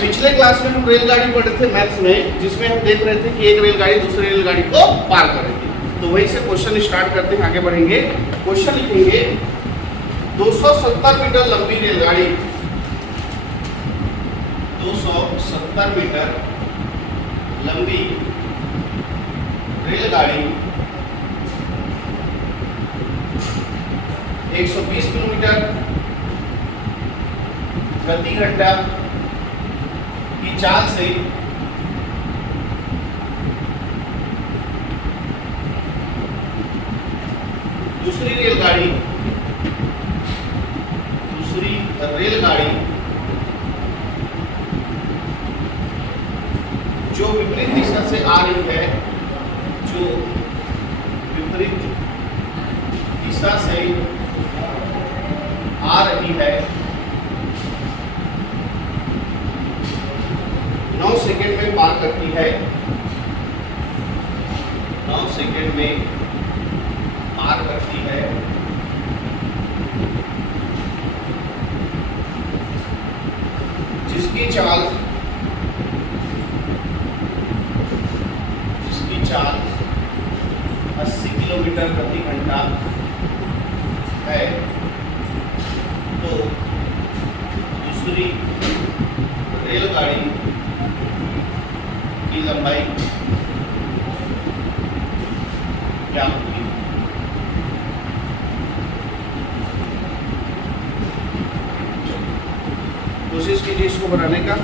पिछले क्लास में हम रेलगाड़ी पढ़े थे मैथ्स में, जिसमें हम देख रहे थे कि एक रेलगाड़ी दूसरी रेलगाड़ी को पार कर रही थी। तो वहीं से क्वेश्चन स्टार्ट करते हैं, आगे बढ़ेंगे। क्वेश्चन लिखेंगे 270 मीटर लंबी रेलगाड़ी, 270 मीटर लंबी रेलगाड़ी 120 किलोमीटर प्रति घंटा की चाल से दूसरी रेलगाड़ी जो विपरीत दिशा से आ रही है, जो विपरीत दिशा से आ रही है, 9 सेकेंड में पार करती है, 9 सेकेंड में पार करती है। जिसकी चाल 80 किलोमीटर प्रति घंटा है, तो दूसरी रेलगाड़ी की लंबाई क्या होगी? कोशिश कीजिए इसको बनाने का।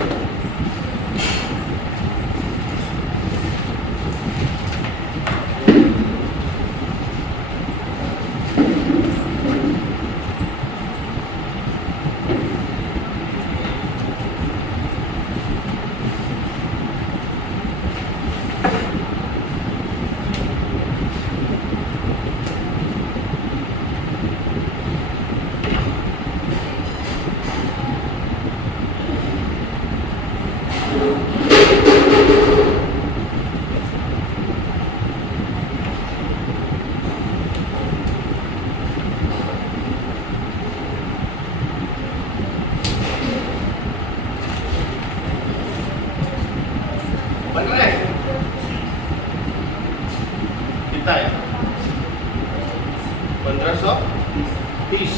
बन रहा है? कितना है? 1530।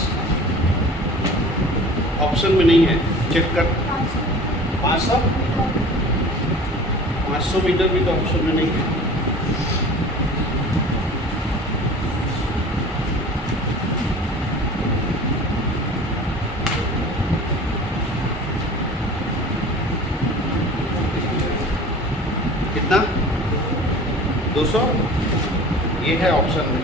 ऑप्शन में नहीं है, चेक कर। 500 मीटर भी तो ऑप्शन में नहीं है। कितना? 200। ये है ऑप्शन में।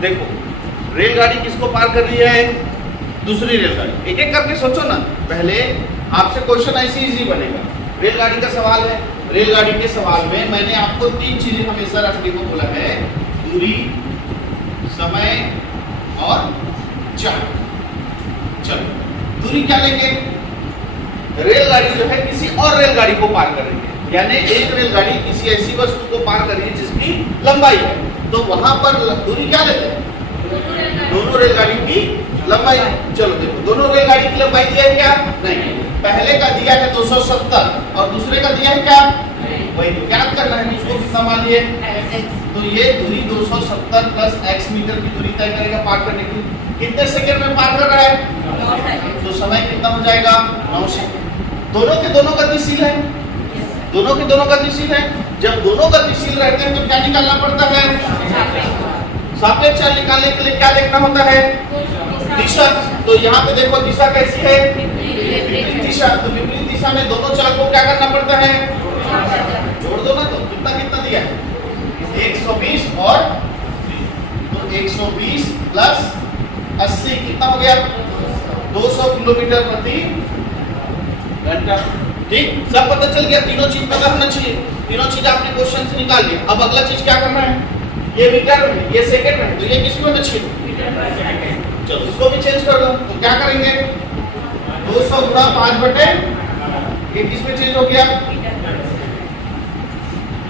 देखो, रेलगाड़ी किसको पार कर रही है? दूसरी रेलगाड़ी। एक एक करके सोचो ना। पहले आपसे क्वेश्चन ऐसे इजी बनेगा। रेलगाड़ी का सवाल है। रेलगाड़ी के सवाल में मैंने आपको 3 चीजें हमेशा रखने को बोला है: दूरी, समय और चाल। चलो, दूरी क्या लेंगे? रेलगाड़ी जो है किसी और रेलगाड़ी को पार कर रही है, यानी एक रेलगाड़ी किसी ऐसी वस्तु को पार कर रही है जिसकी लंबाई है, तो वहां पर दूरी क्या लेते हैं? दोनों रेलगाड़ी की लंबाई। चलो देखो, दोनों रेलगाड़ी की लंबाई दिया है क्या? नहीं। पहले का दिया है 270 और दूसरे का दिया है क्या? वही तो ज्ञात करना है। उसको कितना मान लिए? तो ये दूरी 270 प्लस x मीटर की दूरी तय करेगा पार करने की। कितने सेकंड में पार कर रहा है? 9 सेकंड। तो समय कितना हो जाएगा? 9 सेकंड। दोनों के दोनों गतिशील है, दोनों के दोनों गतिशील है। जब दोनों गतिशील रहते हैं तो क्या निकालना पड़ता है? सापेक्ष चाल निकालने के लिए क्या देखना होता है? दिशा। तो यहाँ पे देखो दिशा कैसी है? विपरीत दिशा। तो विपरीत दिशा में दोनों चाल को क्या करना पड़ता है? जोड़ दो ना। तो कितना कितना दिया है? 120 और तो 120 प्लस 80 कितना हो गया? 200 किलोमीटर प्रति घंटा। ठीक, सब पता चल गया। तीनों चीज पता होना चाहिए। तीनों चीज आपने क्वेश्चन से निकाल लिया। अब अगला चीज क्या करना है? ये मीटर में, ये सेकंड में, तो ये किस में होना चाहिए? चलो इसको भी चेंज कर दो। तो क्या करेंगे? 200 गुणा 5 बटे ये किस में चेंज हो गया?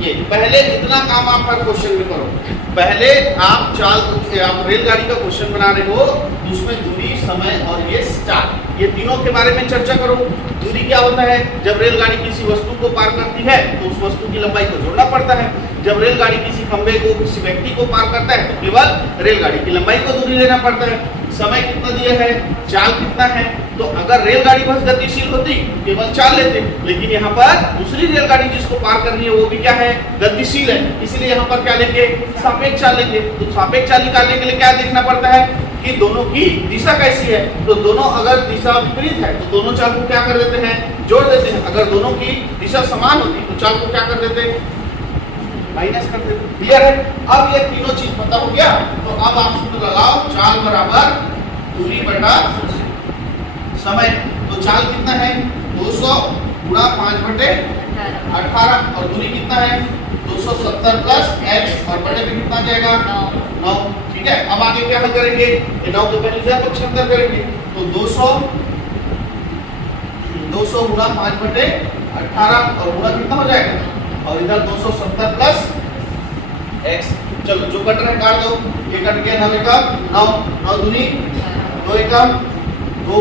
ये पहले इतना काम आप हर क्वेश्चन में करो। पहले आप रेलगाड़ी का क्वेश्चन बना रहे हो, उसमें दूरी, समय और ये स्टार्ट, ये तीनों के बारे में चर्चा करो। दूरी क्या होता है? जब रेलगाड़ी किसी वस्तु को पार करती है तो उस वस्तु की लंबाई को जोड़ना पड़ता है। जब रेलगाड़ी किसी खंबे को, किसी व्यक्ति को पार करता है तो केवल रेलगाड़ी की लंबाई को दूरी लेना पड़ता है। समय कितना दिया है, चाल कितना है, तो अगर रेलगाड़ी बस गतिशील होती केवल चाल लेते, लेकिन यहाँ पर दूसरी रेलगाड़ी जिसको पार करनी है वो भी क्या है, गतिशील है, इसलिए यहाँ पर क्या लेंगे, सापेक्ष चाल लेंगे। तो सापेक्ष चाल निकालने के लिए क्या देखना पड़ता है कि दोनों की दिशा कैसी है। तो दोनों अगर दिशा विपरीत है तो दोनों चाल को क्या कर देते हैं, जोड़ देते हैं। अगर दोनों की दिशा समान होती तो चाल को क्या कर देते, माइनस कर देते। क्लियर है? अब ये तीनों चीज पता हो गया तो अब आप सूत्र लगाओ, चाल बराबर दूरी बटा समय। तो चाल कितना है, 200 गुणा 5/18 और दूरी कितना है 270 प्लस x और बटे में कितना जाएगा 9। ठीक है, अब आगे क्या हल करेंगे, ये 9 को पहले से पक्षांतर करेंगे तो 200 गुणा 5/18 और गुणा कितना हो जाएगा, और इधर 270 प्लस x। चलो जो कट रहा है काट दो, ये कट गया 9 एकम 9, 9 दूनी 2 एकम 2,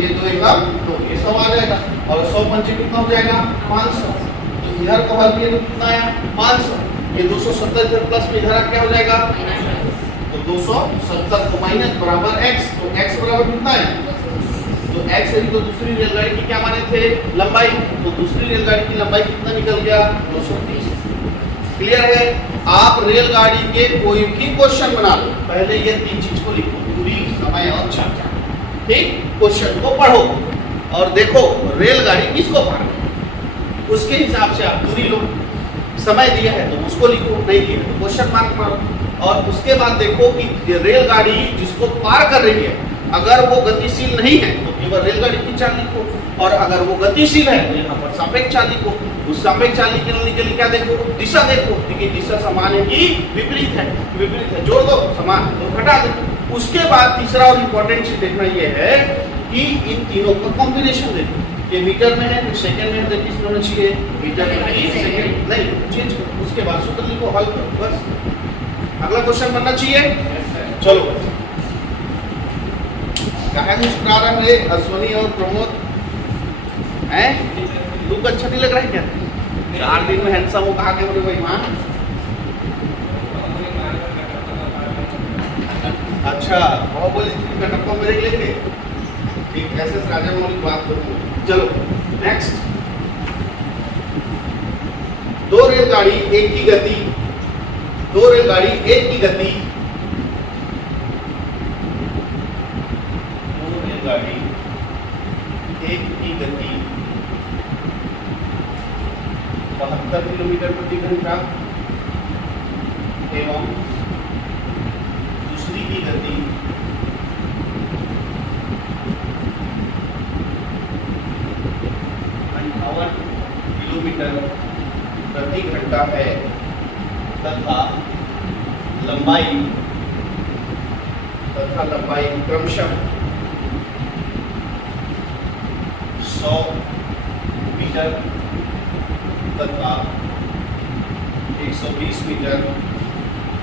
ये 2 एकम 2, ये 100 आ जाएगा और 100 पंचे कितना हो जाएगा 500। तो इधर को हल किया तो कितना आया 500, ये 270 इधर प्लस में इधर क्या हो जाएगा, तो 270 को माइनस बराबर x, तो x बराबर कितना है, तो x है तो दूसरी रेलगाड़ी की क्या माने थे, लंबाई। तो दूसरी रेलगाड़ी की लंबाई कितना निकल गया 230। क्लियर है? आप रेलगाड़ी के कोई भी क्वेश्चन बना लो, पहले ये तीन चीज को लिखो, दूरी, समय और चाल। ठीक, क्वेश्चन को पढ़ो और देखो रेलगाड़ी किसको पार करे, उसके हिसाब से आप दूरी लो। समय दिया है तो उसको लिखो, नहीं दिया है तो क्वेश्चन मार्क मारो। और उसके बाद देखो कि रेलगाड़ी जिसको पार कर रही है अगर वो गतिशील नहीं है तो केवल रेलगाड़ी की चाल लिखो, और अगर वो गतिशील है तो यहाँ पर सापेक्ष चाल लिखो। उस सापेक्ष चाल निकालने के लिए क्या देखो, दिशा देखो, क्योंकि दिशा समान है कि विपरीत है, विपरीत है जोड़ दो, समान है तो घटा दो। उसके बाद तीसरा और इम्पोर्टेंट चीज देखना यह है कि इन तीनों का कॉम्बिनेशन देखो, ये मीटर में है तो सेकंड में है तो किस में होना चाहिए, मीटर में ही सेकंड नहीं चेंज करो। उसके बाद सूत्र लिखो, हल करो, बस अगला क्वेश्चन बनना चाहिए। चलो कहानी प्रारंभ है, अश्वनी और प्रमोद हैं, लुक अच्छा नहीं लग रहा है क्या, 4 दिन में हैंडसम हो कहा के बोले भाई मान। अच्छा बहुत बोले कटप्पा मेरे लेंगे, ठीक ऐसे राजा मौलिक बात करूंगा। चलो नेक्स्ट, दो रेलगाड़ी एक की गति, दो रेलगाड़ी एक की गति, दो रेलगाड़ी एक की गति 72 किलोमीटर प्रति घंटा एवं दूसरी की गति 58 किलोमीटर प्रति घंटा है तथा लंबाई क्रमशः 100 मीटर तथा 120 मीटर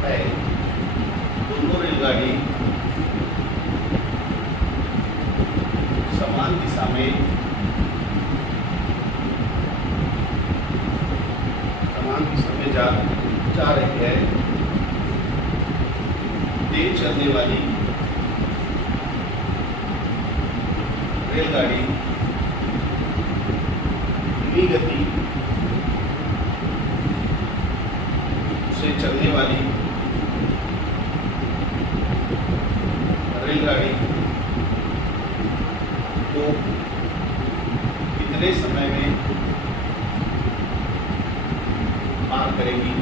है। दोनों रेलगाड़ी समान दिशा में जा रही है। तेज चलने वाली रेलगाड़ी धीमी गति से चलने वाली रेलगाड़ी को कितने समय में पार करेगी।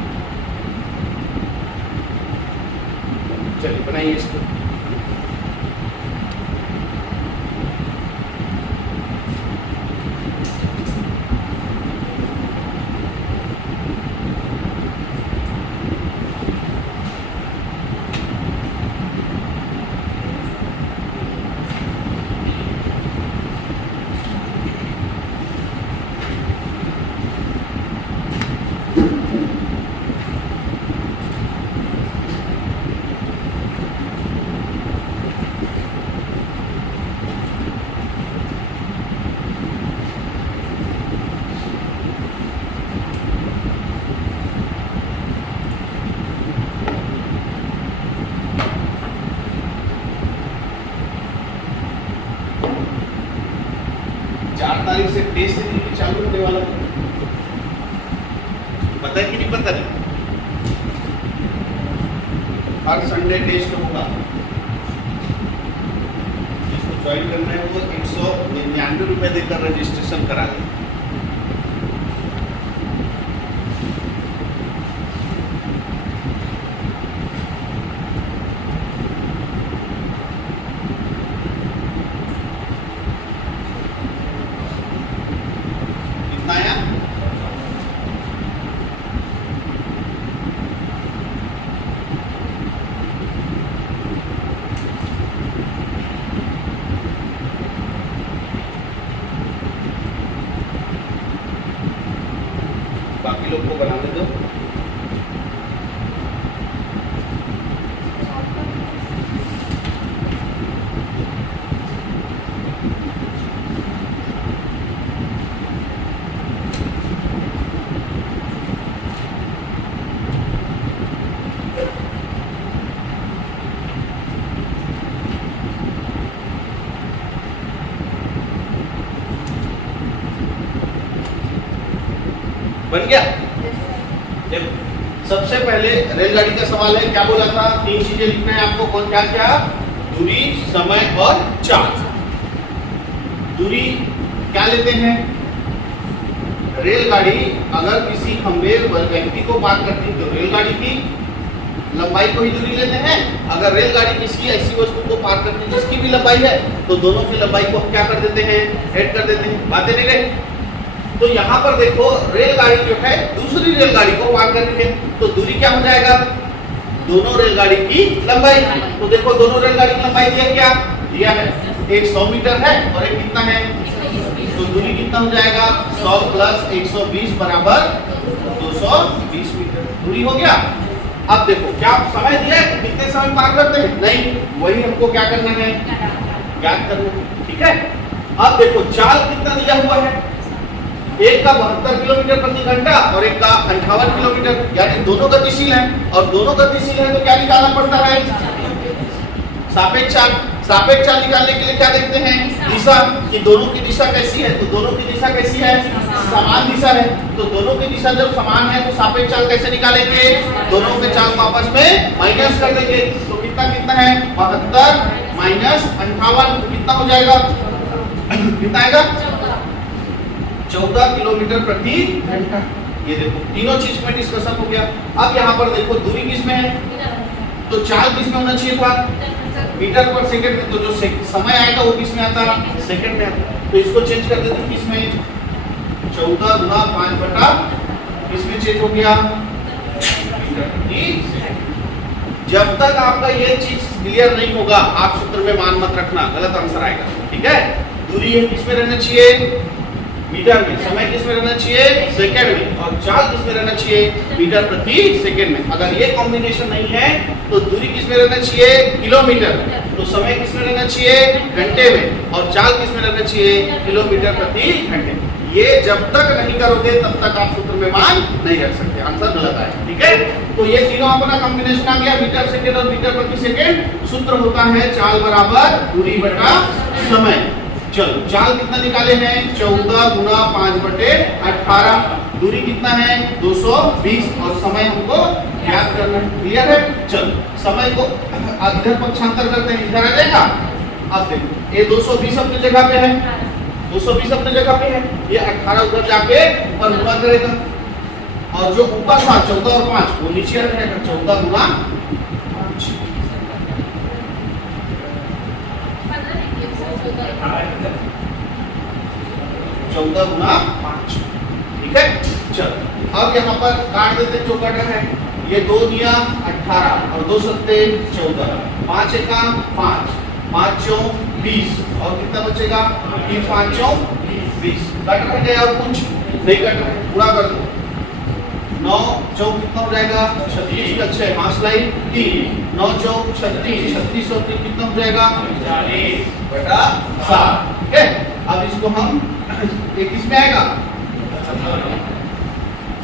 चलिए बनाइए इसको। करें, हर संडे टेस्ट होगा। जिसको ज्वाइन करना है वो 199 रुपए देकर रजिस्ट्रेशन करा लें। कितना आया? बाकी लोग को बनाने दो। बन गया? देखो, सबसे पहले रेलगाड़ी का सवाल है, क्या बोला था? 3 चीजें लिखना है आपको। कौन क्या क्या? दूरी, समय और चाल। दूरी क्या लेते हैं? रेलगाड़ी अगर किसी खंबे व्यक्ति को पार करती है तो रेलगाड़ी की लंबाई को ही दूरी लेते हैं। अगर रेलगाड़ी किसी ऐसी वस्तु को पार करती है जिसकी भी लंबाई है तो दोनों की लंबाई को हम क्या कर देते हैं? ऐड कर देते हैं। बातें नहीं गए? तो यहाँ पर देखो, रेलगाड़ी जो है दूसरी रेलगाड़ी को पार कर रही है तो दूरी क्या हो जाएगा? दोनों रेलगाड़ी की लंबाई। तो देखो, दोनों रेलगाड़ी की लंबाई दिया, क्या दिया है? एक 100 मीटर है और एक कितना है? तो दूरी कितना हो जाएगा? 100 प्लस 120 बराबर 220 मीटर दूरी हो गया। अब देखो, क्या समय दिया है? कितने समय पार करते हैं? नहीं, वही हमको क्या करना है? ज्ञात करना है। ठीक है। अब देखो, चाल कितना दिया हुआ है? एक का 72 किलोमीटर प्रति घंटा और एक का 58 किलोमीटर, यानी दोनों गतिशील हैं। और दोनों गतिशील हैं तो क्या निकालना पड़ता है? सापेक्ष चाल। सापेक्ष चाल निकालने के लिए क्या देखते हैं? दिशा, कि दोनों की दिशा कैसी है। तो दोनों की दिशा कैसी है? समान दिशा है। तो दोनों की दिशा जब समान है तो सापेक्ष चाल कैसे निकालेंगे? दोनों के चाल को आपस में माइनस कर देंगे। तो कितना कितना है? 72 माइनस 58 कितना हो जाएगा? कितना आएगा? 14 किलोमीटर प्रति घंटा। ये देखो, तीनों चीज में डिस्कशन हो गया। अब यहाँ पर देखो, दूरी किस में है? तो चाल किस में होना चाहिए था? मीटर पर सेकंड में। तो जो समय आएगा वो किस में आता है? सेकंड में आता है। तो इसको चेंज कर देते हैं किस में? 14 गुना 5 बटा किस में चेंज हो गया? मीटर प्रति सेकंड। जब तक आपका ये चीज क्लियर नहीं होगा आप सूत्र में मान मत रखना, गलत आंसर आएगा। ठीक है। दूरी है किस में रहना चाहिए? मीटर में। समय किस में रहना चाहिए? सेकंड में। और चाल किस में रहना चाहिए? मीटर प्रति सेकंड में। अगर ये कॉम्बिनेशन नहीं है तो दूरी किस में रहना चाहिए? किलोमीटर में। तो समय किस में रहना चाहिए? घंटे में। और चाल किस में रहना चाहिए? किलोमीटर प्रति घंटे। ये जब तक नहीं करोगे तब तक आप सूत्र में मान नहीं रख सकते, आंसर गलत आएगा। ठीक है। तो ये तीनों अपना कॉम्बिनेशन आ गया, मीटर सेकंड और मीटर प्रति सेकंड। सूत्र होता है चाल बराबर दूरी बटा समय। चलो, चाल कितना निकाले हैं? 14 गुना 5 बटे 18। दूरी कितना है? 220 और समय हमको ज्ञात करना है। क्लियर है? चलो, समय को इधर पक्षांतर करते हैं, इधर आ जाएगा। अब देखो, ये 220 अपनी जगह पे है, 220 अपनी जगह पे है, ये 18 उधर जाके और गुणा करेगा। और जो ऊपर था 14 और 5 वो नीचे रहेगा। 14 गुना 14 गुना 5। ठीक है। चलो, अब यहाँ पर काट देते जो कट रहा है। ये 2 दिया 18 और 2 सत्ते 14, 5 एका 5, 5 चौक 20 और कितना बचेगा? 3 5 चौक 20। कट रह गया और कुछ नहीं कट रहा, पूरा कर दो। 9 चौक कितना हो जाएगा? 36 का 6, 5 लाइन 3, 9 चौक 36, 36 और 3 कितना हो जाएगा? 40 बटा 7। ठीक है। अब इसको हम एक किस में आएगा?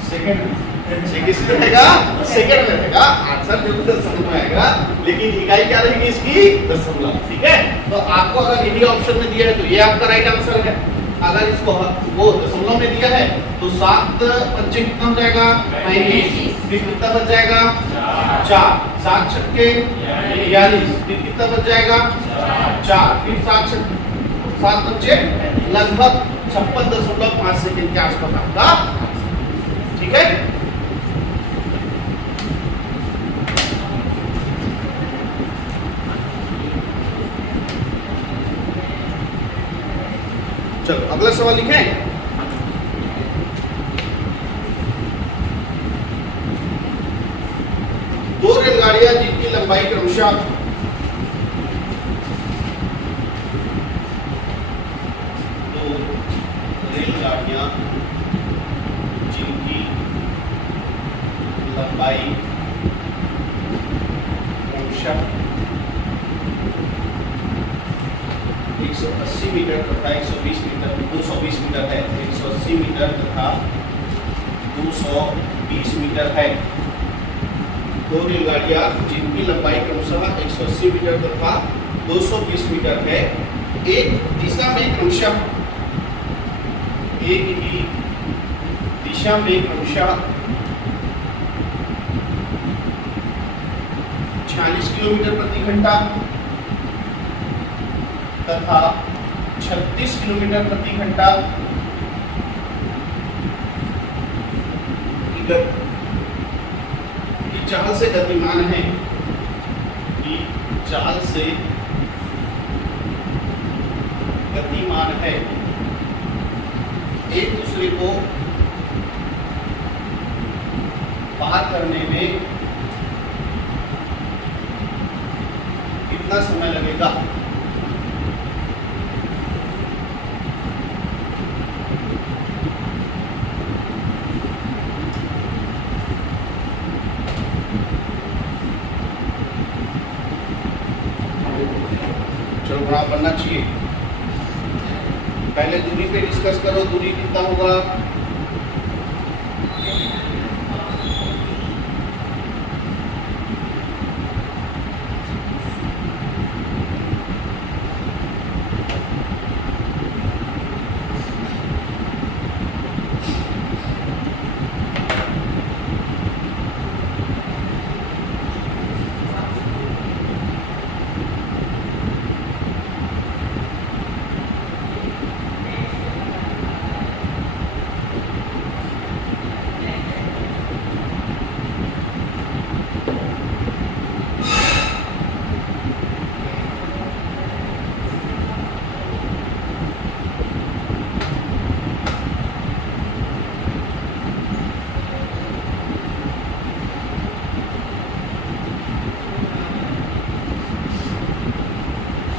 सेकंड में। किस में आएगा? सेकंड में आएगा। आंसर जरूर दशमलव में आएगा, लेकिन इकाई क्या रहेगी इसकी? दशमलव। ठीक है। तो आपको अगर यही ऑप्शन में दिया है तो ये आपका राइट आंसर है। अगर इसको वो दशमलव में दिया है तो 7 5 कितना हो जाएगा? 35। फिर कितना बच जाएगा 4, 7 छक्के 42, फिर कितना बच जाएगा 4, फिर 7 बच्चे लगभग 56.5 सेकंड के आसपास आपका, ठीक है। चलो अगला सवाल लिखें। दो रेलगाड़ियां जिनकी लंबाई क्रमशः लंबाई क्रमशः 180 मीटर तथा 120 मीटर 220 मीटर है। 180 मीटर तथा 220 मीटर है। दो रेलगाड़ियां जिनकी लंबाई क्रमशः 180 मीटर तथा 220 मीटर है, एक दिशा में क्रमशः एक ही दिशा में क्रमशः 46 किलोमीटर प्रति घंटा तथा 36 किलोमीटर प्रति घंटा की चाल से गतिमान है, की चाल से गतिमान है, एक दूसरे को पार करने में कितना समय लगेगा। चलो बड़ा बनना चाहिए। पहले दूरी पे डिस्कस करो, दूरी कितना होगा।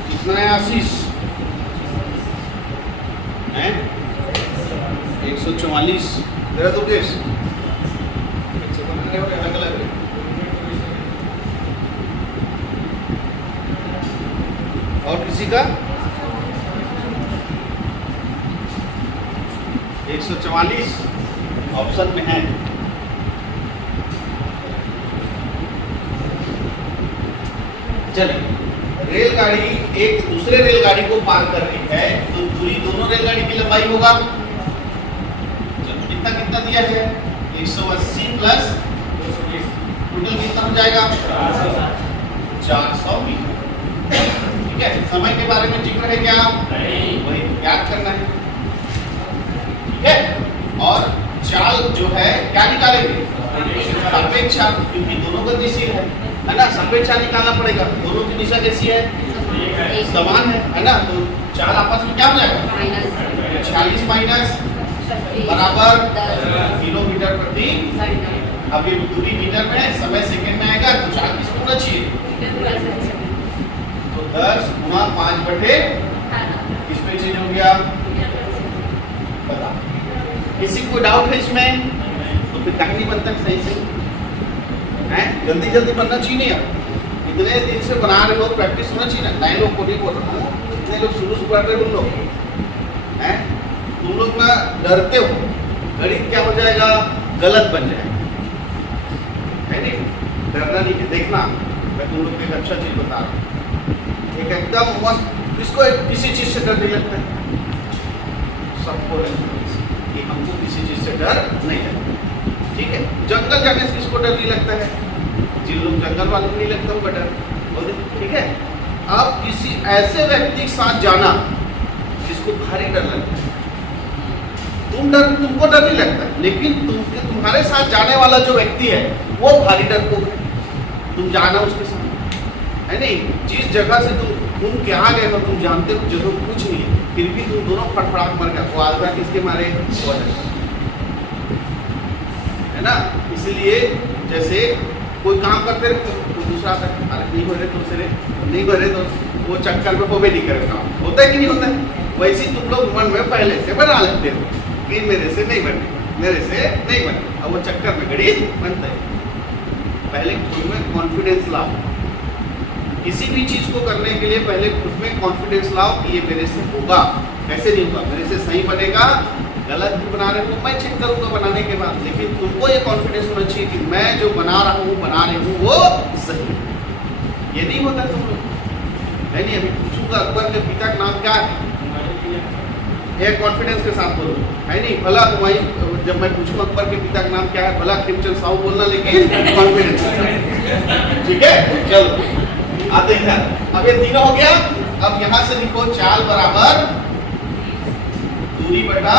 कितना है आशीष? 144। तेरा तो केस अलग अलग है। और किसी का 144 ऑप्शन में है। चलिए, रेलगाड़ी एक दूसरे रेलगाड़ी को पार कर रही है तो दूरी दोनों रेलगाड़ी की लंबाई होगा। कितना कितना दिया है 180 प्लस टोटल कितना हो जाएगा 400 मीटर। ठीक है, समय के बारे में जिक्र है क्या? वही याद करना है। ठीक है, और चाल जो है क्या निकालेंगे? सापेक्ष, क्योंकि दोनों गतिशील है ना। सापेक्ष निकालना पड़ेगा। दोनों की दिशा कैसी है? समान है ना। तो चाल आपस में क्या हो जाएगा? 46 माइनस बराबर किलोमीटर प्रति। अब ये दूरी मीटर में है, समय सेकंड में आएगा तो चाल किसको होना चाहिए? तो 10 गुणा 5/, किसमें चेंज हो गया? बता। किसी को डाउट है इसमें? तो फिर कहीं नहीं बनता सही से है। जल्दी जल्दी बनना चाहिए नहीं। अब इतने दिन से बना रहे हो, प्रैक्टिस होना चाहिए ना। नए लोग को नहीं बोल रहा हूँ, इतने लोग शुरू से पढ़ रहे तुम लोग हैं। तुम लोग ना डरते हो, गणित क्या हो जाएगा? गलत बन जाएगा, है नहीं? डरना नहीं है। देखना, मैं तुम लोग को एक अच्छा चीज बता रहा हूँ। एक एकदम मस्त, किसको किसी चीज से डर नहीं लगता है? सबको लगता है कि हमको किसी चीज से डर नहीं लगता। ठीक है, जंगल जाने से किसको डर नहीं लगता है? जिन लोग जंगल वाले को नहीं लगता होगा डर, बोल दे, ठीक है। अब किसी ऐसे व्यक्ति के साथ जाना जिसको भारी डर लगता है, तुमको डर नहीं लगता, लेकिन तुम्हारे साथ जाने वाला जो व्यक्ति है वो भारी डरपोक है, तुम जाना उसके साथ, है नहीं? जिस जगह से तुम घूम के आ गए हो, तुम जानते हो जरूर कुछ नहीं है, फिर भी तुम दोनों फटफड़ाट मर गए, वो आधा किसके मारे? है ना? इसलिए जैसे कोई काम करते रहे, कोई दूसरा आता है, अरे नहीं हो रहे तो उसे नहीं हो रहे तो वो चक्कर में होबे नहीं करे, काम होता है कि नहीं होता है? वैसे ही तुम लोग मन में पहले से बना लेते हो कि मेरे से नहीं बने, मेरे से नहीं बने, अब वो चक्कर में गणित बनता है। पहले खुद में कॉन्फिडेंस लाओ, किसी भी चीज को करने के लिए पहले खुद में कॉन्फिडेंस लाओ कि ये मेरे से होगा, कैसे नहीं होगा, मेरे से सही बनेगा, गलत भी बना रहे हो मैं चेक करूंगा बनाने के बाद, लेकिन तुमको ये कॉन्फिडेंस होना चाहिए कि मैं जो बना रही हूँ वो सही है। ये नहीं होता तुम लोग, है नहीं? अभी पूछूंगा अकबर के पिता का नाम क्या है, एक कॉन्फिडेंस के साथ बोलो, है नहीं? भला तुम्हारी जब मैं पूछूं अकबर के पिता का नाम क्या है, भला खेमचंद साहू बोलना, लेकिन कॉन्फिडेंस, ठीक है? चलो आते हैं, अब ये तीनों हो गया। अब यहाँ से लिखो चाल बराबर दूरी बटा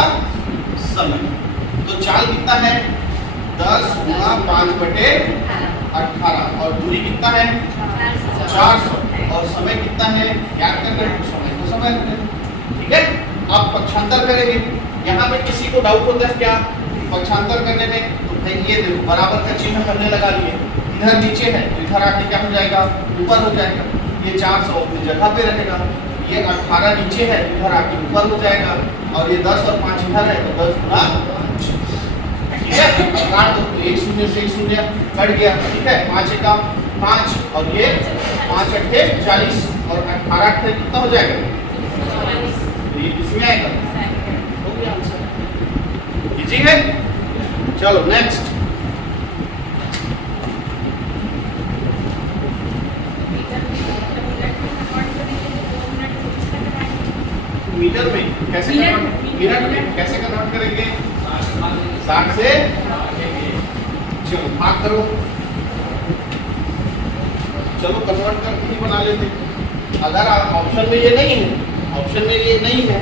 समय। तो चाल कितना है? 10 गुणा 5/18, और दूरी कितना है? 400, और समय कितना है? याद करना है, समय को समय रखना है, ठीक है? आप पक्षांतर करेंगे, यहाँ पे किसी को डाउट होता है क्या पक्षांतर करने में? तो भाई ये देखो बराबर का चिन्ह हमने लगा लिए, इधर नीचे है तो इधर आके क्या हो जाएगा? ऊपर हो जाएगा। ये 400 अपनी जगह पे रहेगा, ये 18 नीचे है, इधर आके ऊपर हो जाएगा, और ये 10 और 5 इधर है तो 10 गुना 5, ठीक है? काट दो, तो 1 शून्य से 1 शून्य कट गया, ठीक है? 5 एका 5, और ये 5 अट्ठे 40, और 18 अट्ठे कितना हो जाएगा? तो ये किसमें आएगा? हो गया आंसर, इजी है। चलो नेक्स्ट, मीटर में कैसे मिनट में कैसे कन्वर्ट करेंगे? 60 से, चलो भाग करो, चलो कन्वर्ट करके ही बना लेते। अगर ऑप्शन में ये नहीं है, ऑप्शन में ये नहीं है,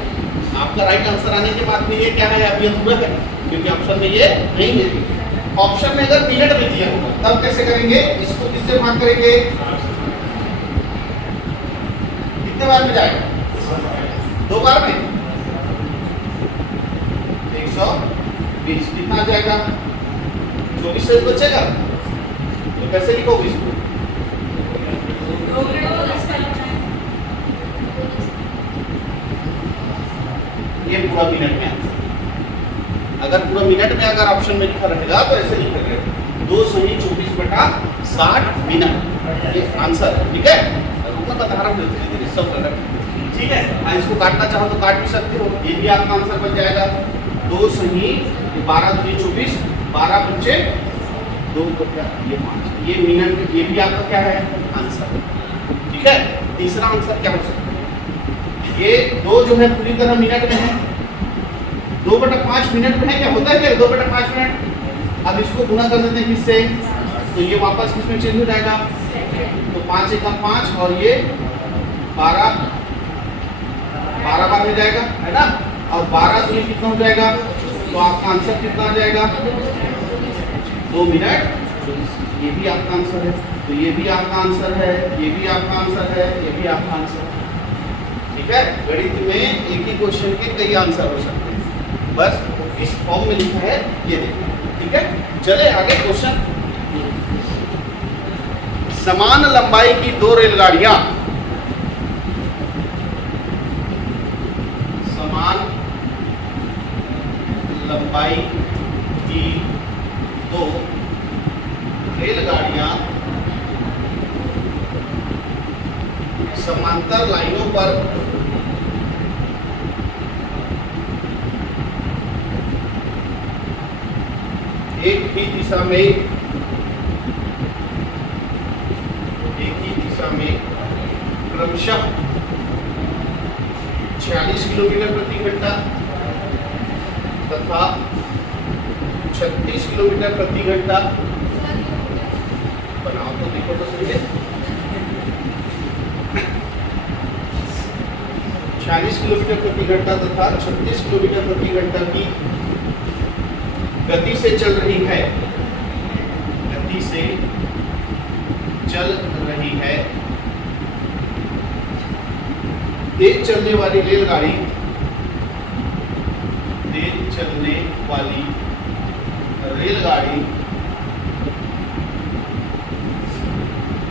आपका राइट आंसर आने के बाद में ये क्या है? अभी अधूरा है, क्योंकि ऑप्शन में ये नहीं है। ऑप्शन में अगर मिनट में दिया होगा तब कैसे करेंगे? इसको किससे भाग करेंगे? कितने बार में जाएगा? 2 बार में 120, कितना आ जाएगा? 24 से बचेगा, तो कैसे लिखोगे इसको? ये पूरा मिनट में आंसर, अगर पूरा मिनट में अगर ऑप्शन में लिखा रहेगा तो ऐसे लिखेंगे 2 सही 24/60 मिनट, ये आंसर, ठीक है? मैं बता रहा हूँ धीरे-धीरे सब कर रहा हूँ, ठीक है? इसको काटना चाहो तो काट भी सकते हो, ये भी आपका आंसर बन जाएगा। 2 सही 12 दूनी 24, 12 पंचे 2 को क्या, ये 5, ये मिनट, ये भी आपका क्या है? आंसर, ठीक है? तीसरा आंसर क्या हो सकता है? ये 2 जो है पूरी तरह मिनट में है, 2/5 मिनट में है, क्या होता है क्या 2/5 मिनट? अब इसको गुणा कर देते हैं किससे? तो ये वापस किसमें चेंज हो जाएगा? तो 5 एका 5, और ये 12 बार में जाएगा, है ना? और 12 से कितना हो जाएगा? तो आपका आंसर कितना आ जाएगा? 2 मिनट, ये भी आपका आंसर है, तो ये भी आपका आंसर है, ये भी आपका आंसर है, ये भी आपका आंसर है, ठीक है? गणित में एक ही क्वेश्चन के कई आंसर हो सकते हैं, बस इस फॉर्म में लिखा है ये देखिए, ठीक है? चले आगे क्वेश्चन। समान लंबाई की 2 रेलगाड़ियां लंबाई की 2 रेलगाड़ियां समांतर लाइनों पर एक ही दिशा में क्रमशः 46 किलोमीटर प्रति घंटा तथा 36 किलोमीटर प्रति घंटा। बनाओ तो देखो तो सही है। 46 किलोमीटर प्रति घंटा तथा 36 किलोमीटर प्रति घंटा की गति से चल रही है, गति से चल रही है तेज चलने वाली रेलगाड़ी, तेज चलने वाली रेलगाड़ी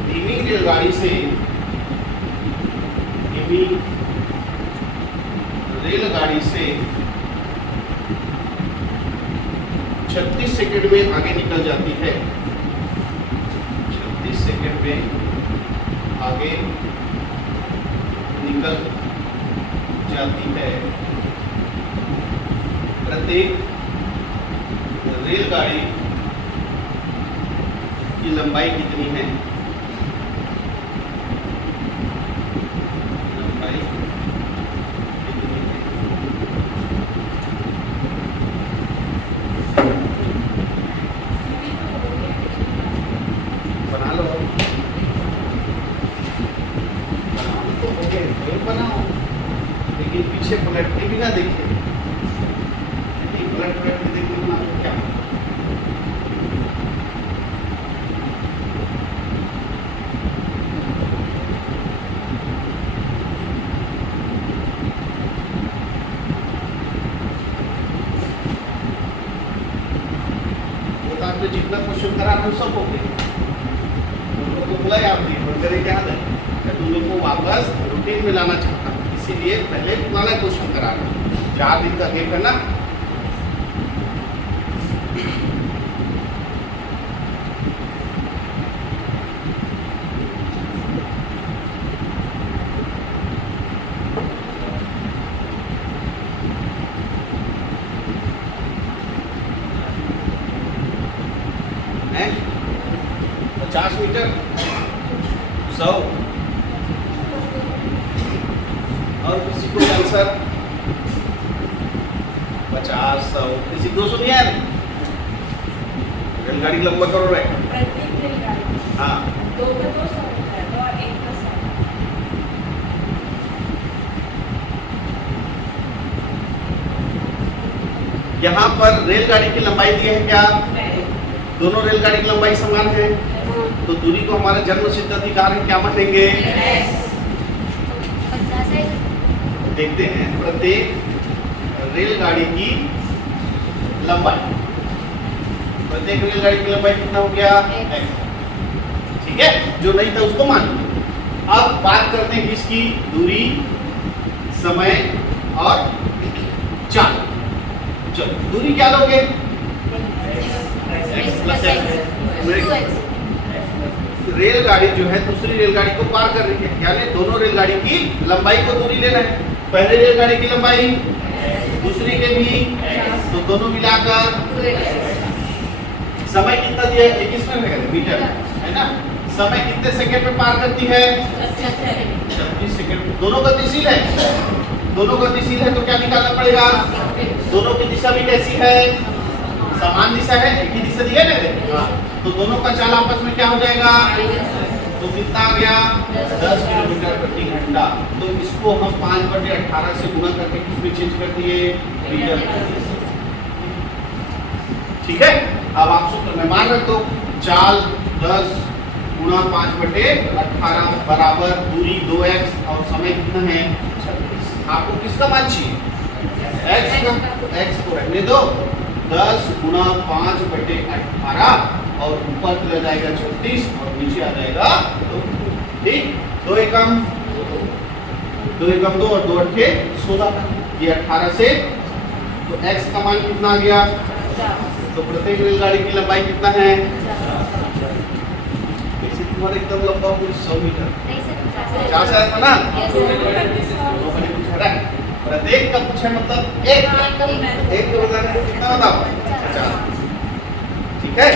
धीमी रेलगाड़ी से, धीमी रेलगाड़ी से 36 सेकंड में आगे निकल जाती है, 36 सेकंड में आगे निकल जाती है। प्रत्येक रेलगाड़ी की लंबाई कितनी है? लंबाई कितनी है? बना लो, तो हो गए, बनाओ, लेकिन पीछे पलट के भी ना देखिए, पलट के देखिए बना तो क्या। वो तो आपने जितना क्वेश्चन करा वो सब हो गए, तो बोला याद नहीं और करे याद है, मैं तुम लोग को वापस रूटीन में लाना चाहता हूँ, इसीलिए पहले पुराना क्वेश्चन कराना, 4 दिन का गेप है ना। हैं? 50 मीटर, 100 और किसी को आंसर 50, 100, किसी 200 नहीं आया? रेलगाड़ी लंबा करो रहे। प्रत्येक रेलगाड़ी हाँ 2 का 200 होता है और 1 का 100। यहाँ पर रेलगाड़ी की लंबाई दी है क्या? दोनों रेलगाड़ी की लंबाई समान है, तो दूरी को हमारा जन्म सिद्ध अधिकार है, क्या मानेंगे? देखते हैं, प्रत्येक रेलगाड़ी की लंबाई, प्रत्येक रेलगाड़ी की लंबाई कितना हो गया? ठीक है, जो नहीं था उसको मान लो। अब बात करते हैं किसकी? दूरी, समय और चाल। चलो दूरी क्या लोगे? रेलगाड़ी जो है दूसरी रेलगाड़ी को पार कर रही है, यानी दोनों रेलगाड़ी की लंबाई को दूरी लेना है। पहले रेलगाड़ी की लंबाई, दूसरी के भी, तो दोनों मिलाकर समय कितना दिया है? 21 मीटर है ना। समय कितने सेकंड में पार करती है? 36 सेकंड। दोनों गतिशील है, दोनों गतिशील है तो क्या निकालना पड़ेगा? दोनों की दिशा भी कैसी है? समान दिशा है, एक ही दिशा दी है ना, तो दोनों का चाल आपस में क्या हो जाएगा? तो कितना आ गया? 10 किलोमीटर प्रति घंटा। तो इसको हम 5/18 से गुणा करके किसमें चेंज कर दिए? मीटर। ठीक है, अब आप सूत्र में मान रख दो, चाल 10 गुणा 5/18 बराबर दूरी 2x और समय कितना है? 36। आपको किसका मान चाहिए? x का। x को रहने दो, 10 गुणा 5/18 और ऊपर चला जाएगा 36 और नीचे आ जाएगा 2। ठीक, 2 एकम 2 और 2 अट्ठे 16, ये 18 से, तो x का मान कितना आ गया? तो प्रत्येक रेलगाड़ी की लंबाई कितना है? तुम्हारा एकदम लंबा पूरी 100 मीटर 50 है ना। प्रत्येक का पूछे मतलब एक को बताने को कितना बताओ? 50। ठीक है,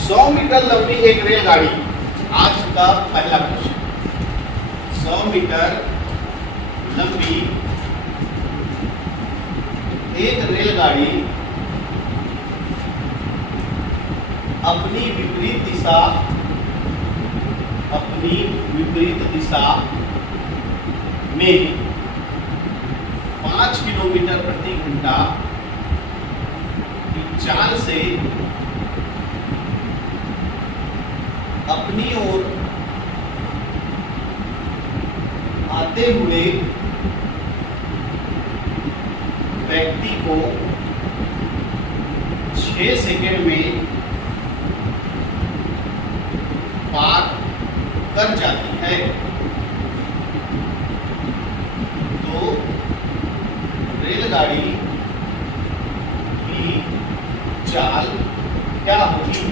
सौ मीटर लंबी एक रेलगाड़ी, आज का पहला प्रश्न। 100 मीटर लंबी एक रेलगाड़ी अपनी विपरीत दिशा में 5 किलोमीटर प्रति घंटा की चाल से अपनी ओर आते हुए व्यक्ति को 6 सेकंड में पार कर जाती है, तो रेलगाड़ी की चाल क्या होगी?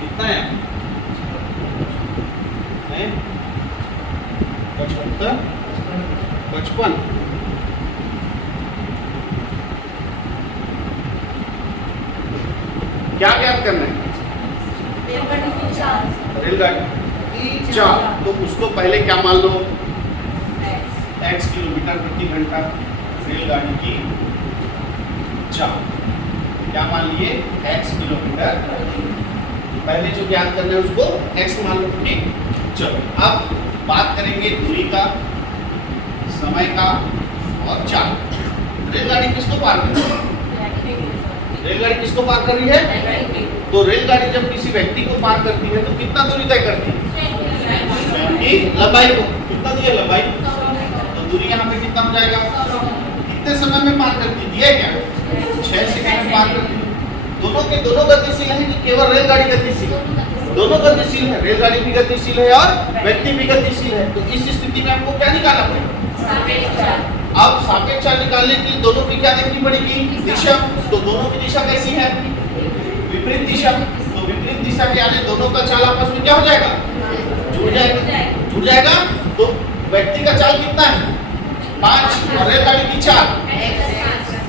कितना है? 75 55 क्या ज्ञात करना है? रेलगाड़ी की चाल। रेलगाड़ी की चाल, तो उसको पहले क्या मान लो? x किलोमीटर प्रति घंटा रेलगाड़ी की चाल क्या मान लिए? x kilometre. पहले जो ज्ञात करना है उसको x मान लो, ठीक। चलो अब बात करेंगे दूरी का, समय का और चाल। रेलगाड़ी किसको पार कर रही है? रेलगाड़ी किसको पार कर रही है? तो रेलगाड़ी जब किसी व्यक्ति को पार करती है तो कितना दूरी तय करती है? की लंबाई को। कितना दी है लंबाई? तो दूरी यहाँ पे कितना हो जाएगा? कितने समय में पार करती है? दिया क्या? 6 सेकंड में पार करती है। दोनों के दोनों गतिशील है कि केवल रेलगाड़ी गतिशील है? दोनों गतिशील है, रेलगाड़ी भी गतिशील है और व्यक्ति भी गतिशील है। तो इस स्थिति में हमको क्या निकालना पड़ेगा? अब सापेक्ष चाल निकालने के लिए दोनों की क्या देखनी पड़ेगी? दिशा। तो दोनों की दिशा कैसी है? विपरीत दिशा। तो विपरीत दिशा के आने दोनों का चाल आपस में क्या हो जाएगा? जुड़ जाएगा। तो व्यक्ति का चाल कितना है? 5 और रेलगाड़ी की चाल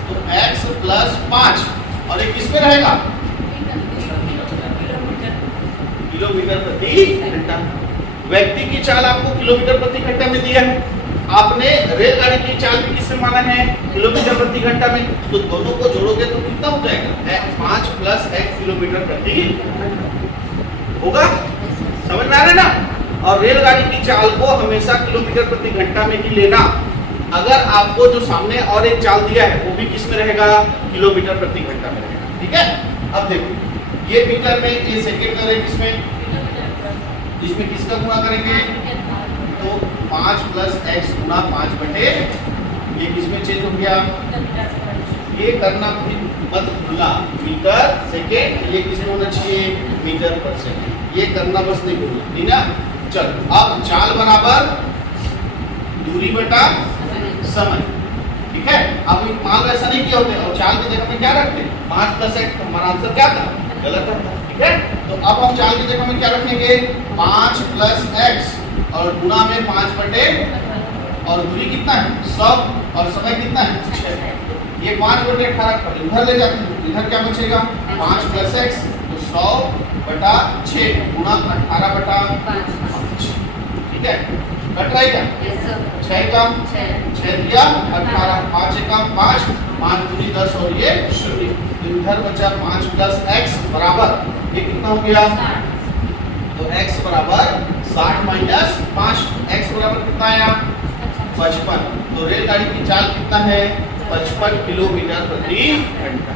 तो x प्लस 5 और ये किस में रहेगा? किलोमीटर प्रति घंटा। व्यक्ति की चाल आपको किलोमीटर प्रति घंटा में दिया है, आपने रेलगाड़ी की चाल भी किससे माना है? किलोमीटर प्रति घंटा में। तो दोनों को जोड़ोगे तो कितना हो जाएगा? 5 प्लस x किलोमीटर प्रति घंटा होगा। समझ में आ रहा है ना? और रेलगाड़ी की चाल को हमेशा किलोमीटर प्रति घंटा में ही लेना। अगर आपको जो सामने और एक चाल दिया है वो भी किस में रहेगा? किलोमीटर प्रति घंटा में रहेगा, ठीक है। अब देखो ये मीटर में, ये सेकंड में, किसमें? इसमें किसका गुणा करेंगे? तो 5 प्लस x गुना 5 बटे ये किसमें चेंज हो गया? ये करना मत भूलना, मीटर सेकेंड, ये किसमें होना चाहिए? मीटर पर सेकेंड। ये करना बस नहीं भूलना, ठीक ना। चलो अब चाल बराबर दूरी बटा समय, ठीक है। अब मान लो ऐसा नहीं किया होते और चाल की जगह में क्या रखते? 5 प्लस x। हमारा आंसर क्या था? गलत था, ठीक है। तो अब हम चाल की जगह में क्या रखेंगे? 5 प्लस x और गुणा में 5 बटे और दूरी कितना है? 100 और समय कितना है? 6। ये 5 बटे 18 पर इधर ले जाते हैं, इधर क्या बचेगा 5 प्लस एक्स, तो 100 बटा 6 गुणा 18 बटा 5। ठीक है, कट रहा है क्या? Yes sir. 6 का 6 दिया 18, 5 का 5, 5 दूनी 10 और ये 0। तो इधर बचा 5 प्लस एक्स बराबर ये कितना हो गया? तो x बराबर 60 माइनस 5, x बराबर कितना आया? 55। तो रेलगाड़ी की चाल कितना है? 55 किलोमीटर प्रति घंटा।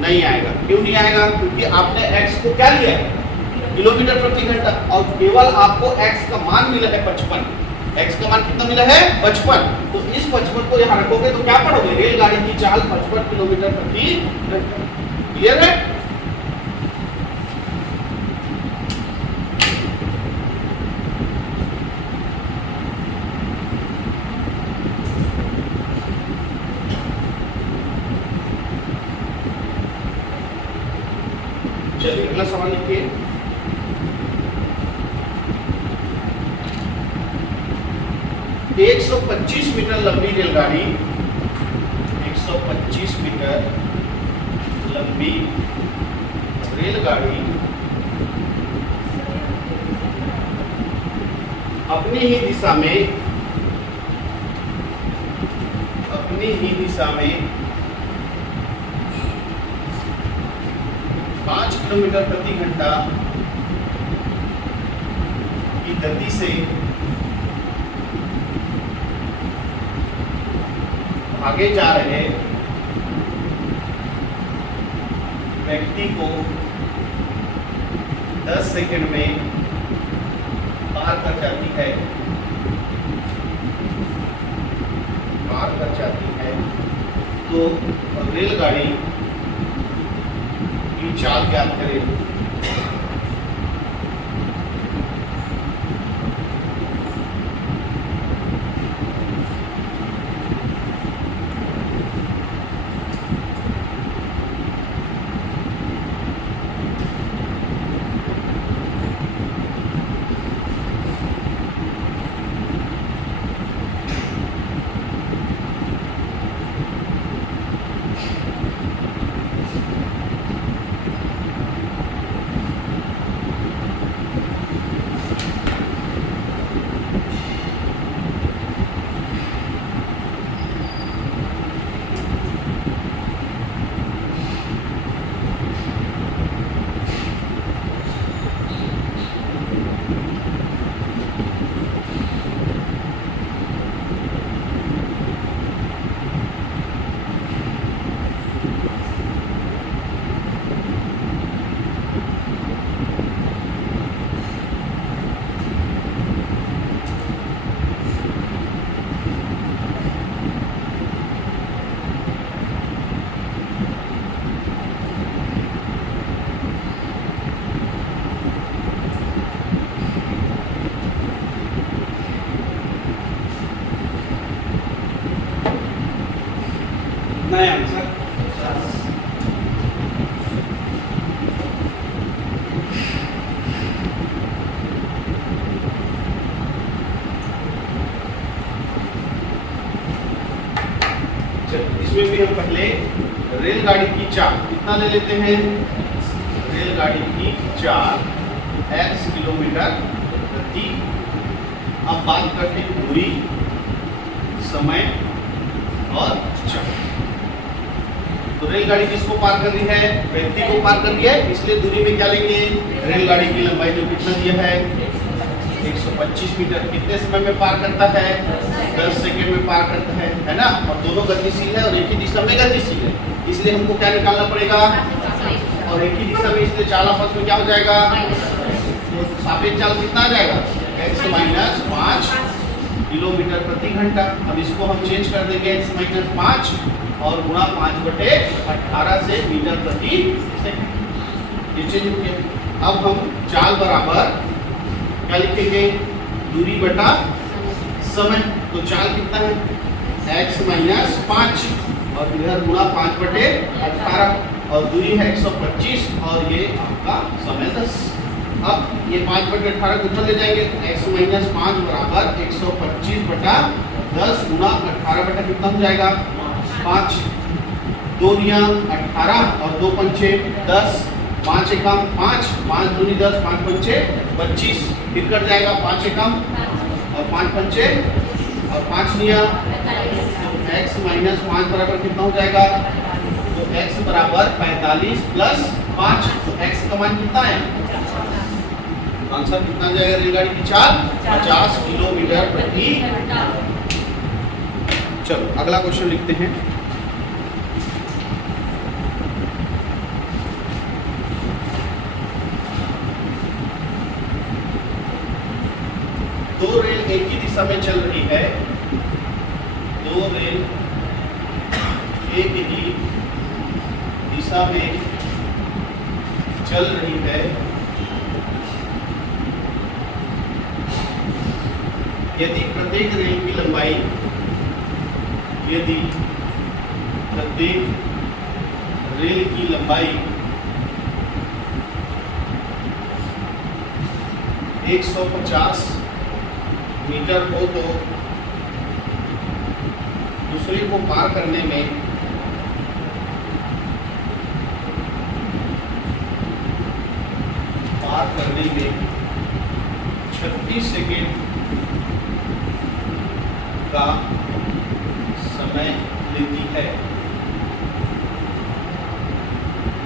नहीं आएगा। क्यों नहीं आएगा? क्योंकि आपने x को क्या लिया है? किलोमीटर प्रति घंटा, और केवल आपको x का मान मिला है 55। x का मान कितना मिला है? 55। तो इस 55 को यहाँ रखोगे तो क्या पढ़ोगे? रेलगाड़ी की चाल 55 किलोमीटर प्रति घंटा। क्लियर है? चलिए अगला सवाल लिखिए। एक 125 मीटर लंबी रेलगाड़ी 125 मीटर लंबी रेलगाड़ी अपनी ही दिशा में 5 किलोमीटर प्रति घंटा की गति से आगे जा रहे व्यक्ति को 10 सेकंड में पार कर जाती है तो रेलगाड़ी की चाल ज्ञात करें। नया आंसर इसमें भी हम पहले रेलगाड़ी की चाल कितना ले लेते हैं। रेलगाड़ी की चाल x किलोमीटर प्रति। अब बात करते हैं दूरी, समय और चाल। तो रेलगाड़ी किसको पार कर रही है? व्यक्ति को पार कर रही है, इसलिए दूरी में क्या लेंगे? रेलगाड़ी की लंबाई जो कितना दिया है 125 मीटर। कितने समय में पार करता है? 10 सेकंड में पार करता है ना। और दोनों गतिशील है और एक ही दिशा में गतिशील है, इसलिए हमको क्या निकालना पड़ेगा? और एक ही दिशा में, इसलिए चाल आपस में क्या हो जाएगा? तो सापेक्ष चाल कितना आ जाएगा? x माइनस 5 किलोमीटर प्रति घंटा। अब इसको हम चेंज कर देंगे x माइनस 5 और गुणा 5 बटे 18 से मीटर प्रति सेकंड। ये चेंज हो गया। अब हम चाल बराबर क्या लिखेंगे? दूरी बटा समय। तो चाल कितना है? x माइनस 5 और इधर गुणा 5 बटे 18 और दूरी है 125 और ये आपका समय 10। अब ये 5 बटे 18 को उधर ले जाएंगे, x माइनस 5 बराबर 125 बटा 10 गुणा 18 बटा कितना हो जाएगा? 5 2 निया 18 और 2 पंचे 10, 5 एकम 5, 5 दूनी 10, 5 पंचे 25, फिर कट जाएगा 5 एकम और 5 पंचे और 5 निया, तो x माइनस 5 बराबर कितना हो जाएगा? तो x बराबर 45 प्लस 5, तो x का मान कितना है? आंसर कितना जाएगा रेलगाड़ी की चाल? 50 किलोमीटर प्रति। चलो अगला क्वेश्चन लिखते हैं। दो रेल एक ही दिशा में चल रही है, दो रेल एक ही दिशा में चल रही है, यदि प्रत्येक रेल की लंबाई, यदि प्रत्येक रेल की लंबाई 150 मीटर हो तो दूसरे को पार करने में पार करने में 36 सेकेंड का समय लेती है।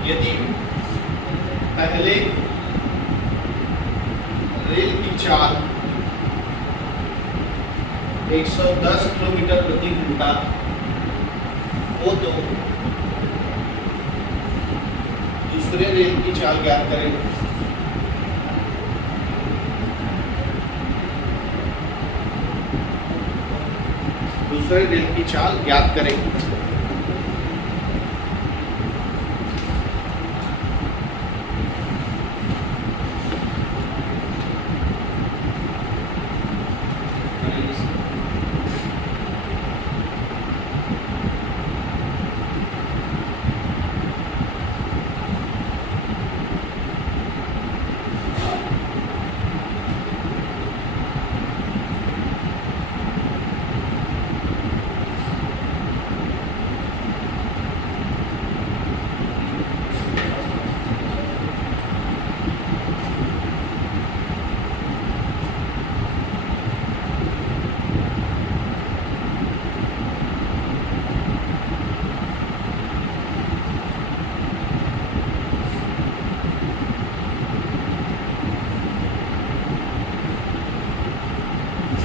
यदि पहले रेल की चाल 110 किलोमीटर प्रति घंटा हो तो दूसरे रेल की चाल ज्ञात करें। दूसरे रेल की चाल ज्ञात करें।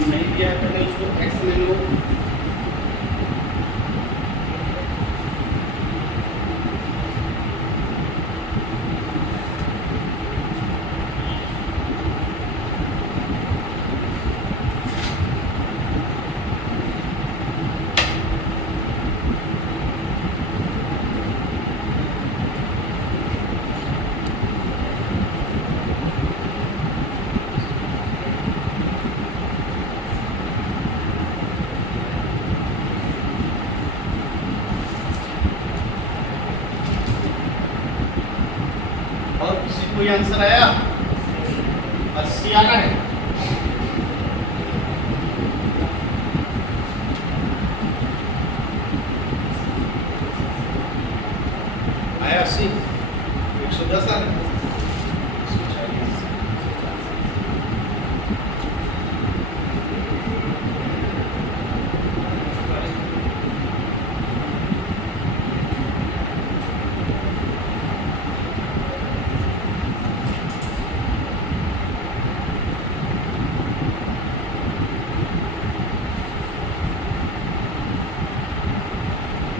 नहीं दिया है पहले उसको x ले लो, कोई आंसर आया? 80 आना है। आया 80, 110 आ रहा है।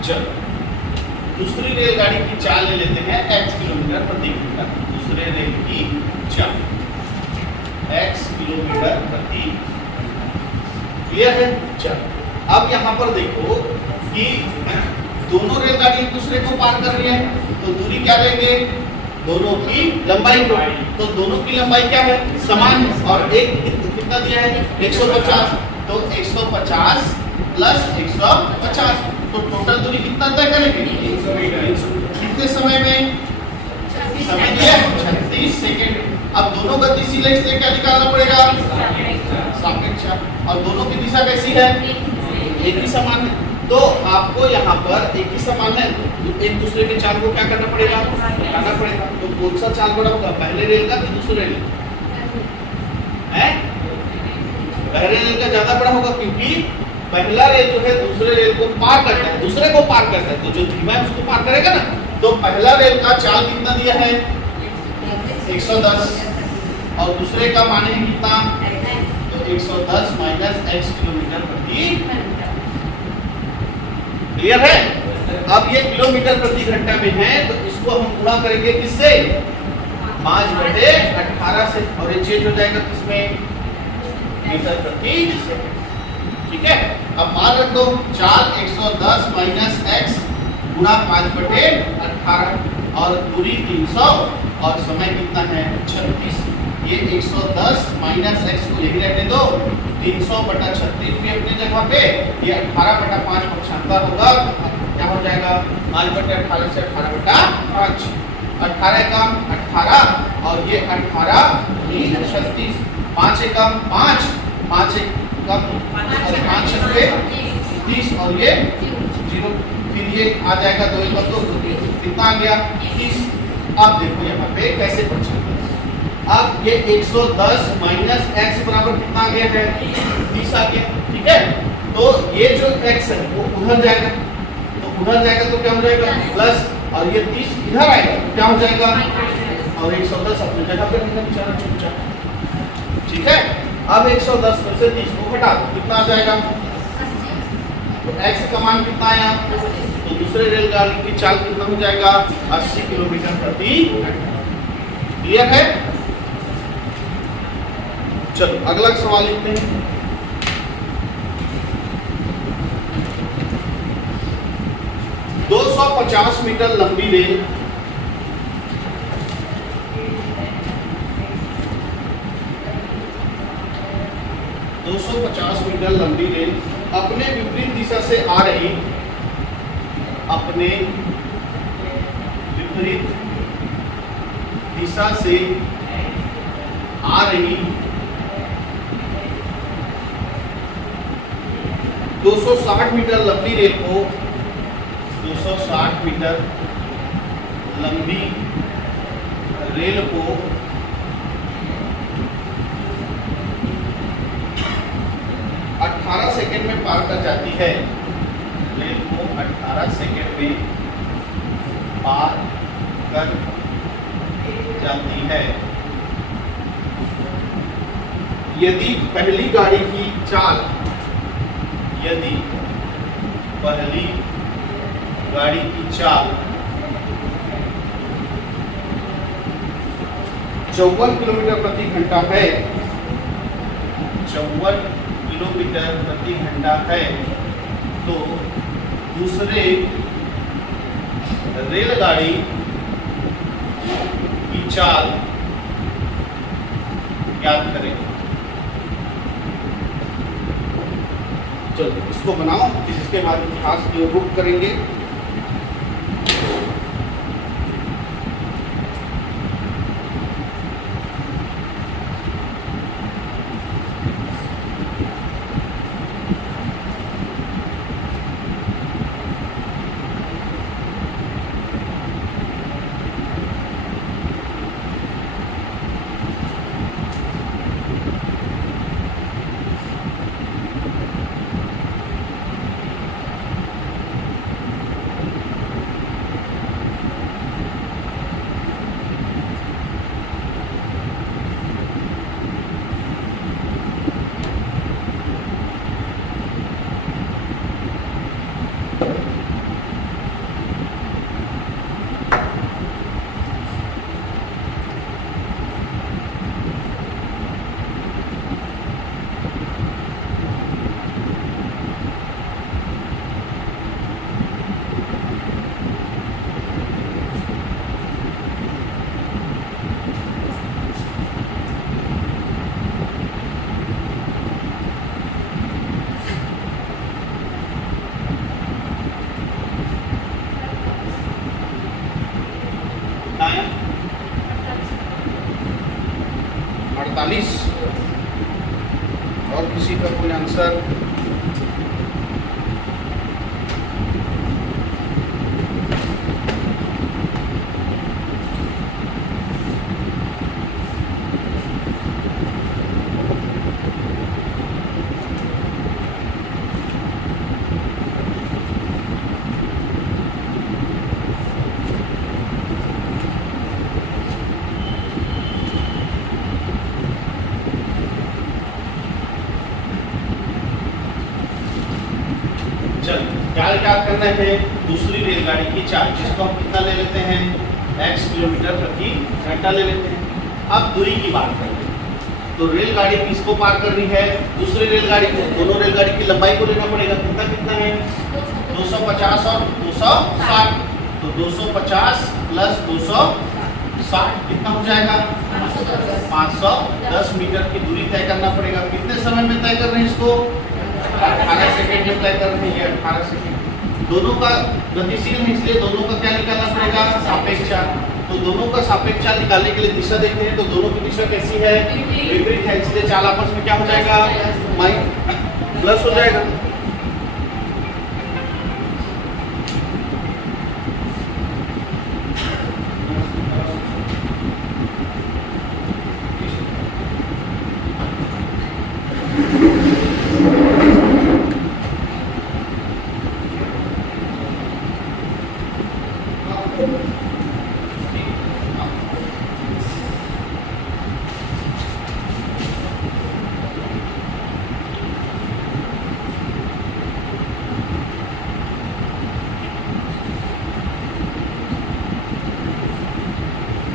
चलो दूसरी रेलगाड़ी की चाल ले लेते हैं x किलोमीटर प्रति घंटा। दूसरे रेल की चाल x किलोमीटर प्रति, क्लियर है? चलो अब यहाँ पर देखो कि दोनों रेलगाड़ी एक दूसरे को पार कर रही है, तो दूरी क्या लेंगे? दोनों की लंबाई को। तो दोनों की लंबाई क्या है? समान है। और एक कितना दिया है? 150। तो 150 प्लस 150, तो टोटल दूरी कितना तय करेंगे? 100 मीटर। कितने समय में? समय दिया है 36 सेकेंड। अब दोनों गतिशील है इसलिए क्या निकालना पड़ेगा? सापेक्ष। और दोनों की दिशा कैसी है? एक ही समान है। तो आपको यहाँ पर एक ही समान है, तो एक दूसरे के चाल को क्या करना पड़ेगा, हटाना पड़ेगा। तो कौन सा चाल बड़ा होगा, पहले रेल का कि दूसरे रेल है? पहले रेल का ज्यादा बड़ा होगा, क्योंकि पहला रेल जो है दूसरे रेल को पार करता है, दूसरे को पार करता है, तो जो धीमा है उसको पार करेगा ना। तो पहला रेल का चाल कितना दिया है, 110, और दूसरे का माने है कितना, तो 110 माइनस x किलोमीटर प्रति। क्लियर है? अब ये किलोमीटर प्रति घंटा में है, तो इसको हम गुणा करेंगे किससे, 5/18 से, और ये चेंज हो जाएगा किसमें, मीटर प्रति सेकंड। ठीक है, अब मान रख दो चाल 110 माइनस x गुणा 5/18 और दूरी 300 और समय कितना है 36। ये 110 माइनस x को यही रहने दो, 300/36 भी अपनी जगह पे, ये 18/5 पक्षांतर होगा, क्या हो जाएगा 5/18 से 18/5, 18 एकम 18 और ये 18 36, 5 एकम 5, 5 एकम 5 छक्के 30 और ये 0, फिर ये आ जाएगा 2 एकम 2, कितना आ गया 30। अब देखो यहाँ पे कैसे पक्षांतर, अब ये 110 माइनस x बराबर कितना आ गया है 30 आ गया। ठीक है, तो ये जो x है वो उधर जाएगा, तो उधर जाएगा तो क्या हो जाएगा प्लस, और ये 30 इधर आएगा तो क्या हो जाएगा, और 110 अपनी जगह पे रहेगा बेचारा चुपचाप। ठीक है, अब 110 में से 30 को घटा दो, कितना आ जाएगा, तो x का मान कितना आया, तो दूसरे रेलगाड़ी की चाल कितना हो जाएगा 80 किलोमीटर प्रति घंटा। क्लियर है? चलो अगला सवाल लिखते हैं। दो 250 मीटर लंबी रेल मीटर लंबी रेल अपने विपरीत दिशा से आ रही, अपने विपरीत दिशा से आ रही 260 मीटर लंबी रेल को 260 मीटर लंबी रेल को 18 सेकंड में पार कर जाती है। रेल को 18 सेकंड में पार कर जाती है यदि पहली गाड़ी की चाल, यदि पहली गाड़ी की चाल 54 किलोमीटर प्रति घंटा है, 54 किलोमीटर प्रति घंटा है, तो दूसरे रेलगाड़ी की चाल ज्ञात करें। चलो इसको बनाओ, इसके बाद खास बुक करेंगे। आया 48। और किसी का कोई आंसर? चाल क्या करना है, दूसरी रेलगाड़ी की चाल, जिसको हम कितना ले लेते हैं, x किलोमीटर प्रति घंटा ले लेते हैं। अब दूरी की बात करते हैं, तो रेलगाड़ी किसको पार करनी है, दूसरी रेलगाड़ी को। दोनों रेलगाड़ी की लंबाई को लेना पड़ेगा, कितना कितना है, 250 और 260, तो 250 प्लस 260 कितना हो जाएगा, 510 मीटर की दूरी तय करना पड़ेगा। कितने समय में तय कर रहे हैं इसको, 18 सेकेंड में तय कर रहे हैं, 18 सेकेंड। दोनों का गतिशील है, इसलिए दोनों का क्या निकालना पड़ेगा, सापेक्ष चाल। तो दोनों का सापेक्ष चाल निकालने के लिए दिशा देखते हैं, तो दोनों की दिशा कैसी है, विपरीत है, इसलिए चाल आपस में क्या हो जाएगा, प्लस हो जाएगा।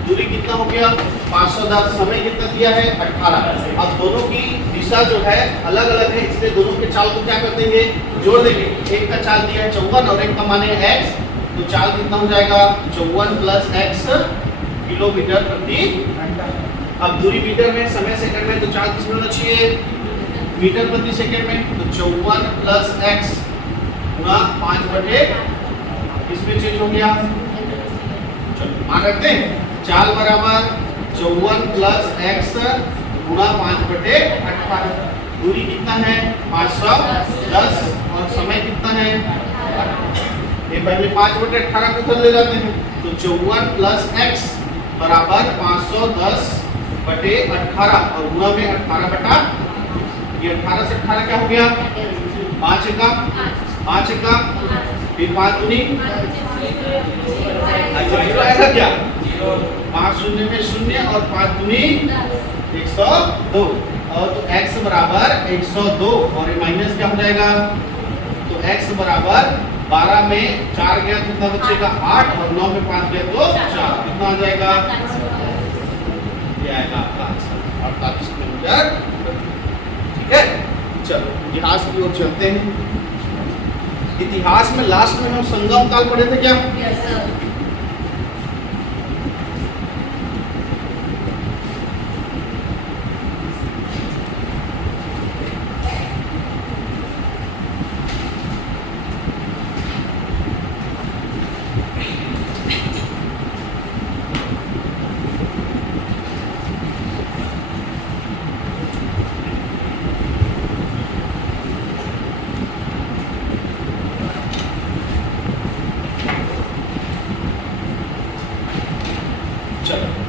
दूरी कितना हो गया, 510, समय कितना दिया है, 18। अब दोनों की दिशा जो है अलग अलग है, इसलिए दोनों के चाल को क्या कर देंगे, जोड़ देंगे। एक का चाल दिया है 54 और एक का माने x, तो चाल कितना हो जाएगा, 54 प्लस x किलोमीटर प्रति घंटा। अब दूरी मीटर में, समय सेकंड में, तो चाल किसमें होना चाहिए, मीटर प्रति सेकंड में। तो 54 प्लस x गुणा 5/, इसमें चेंज हो गया, चलो मान रखते हैं, चाल बराबर 54 प्लस x गुणा 5/18। दूरी कितना है, 510 और समय कितना है, ये पहले 5/18 को उधर ले जाते हैं, तो 54 प्लस x बराबर 510/18 और गुणा में 18 ये 18 से 18 क्या हो गया, 5 का फिर 5 दूनी, अच्छा जीरो आएगा क्या, 5 शून्य में शून्य और 5 दूनी 102, और तो x बराबर 102 और ये माइनस क्या हो जाएगा, तो x बराबर 12 में 4 गया तो कितना बचेगा, 8 और 9 में 5 गया तो 4, कितना आ जाएगा, ये आएगा आपका आंसर 48 किलोमीटर। ठीक है, चलो इतिहास की ओर चलते हैं। इतिहास में लास्ट में हम संगम काल पढ़े थे क्या, यस सर।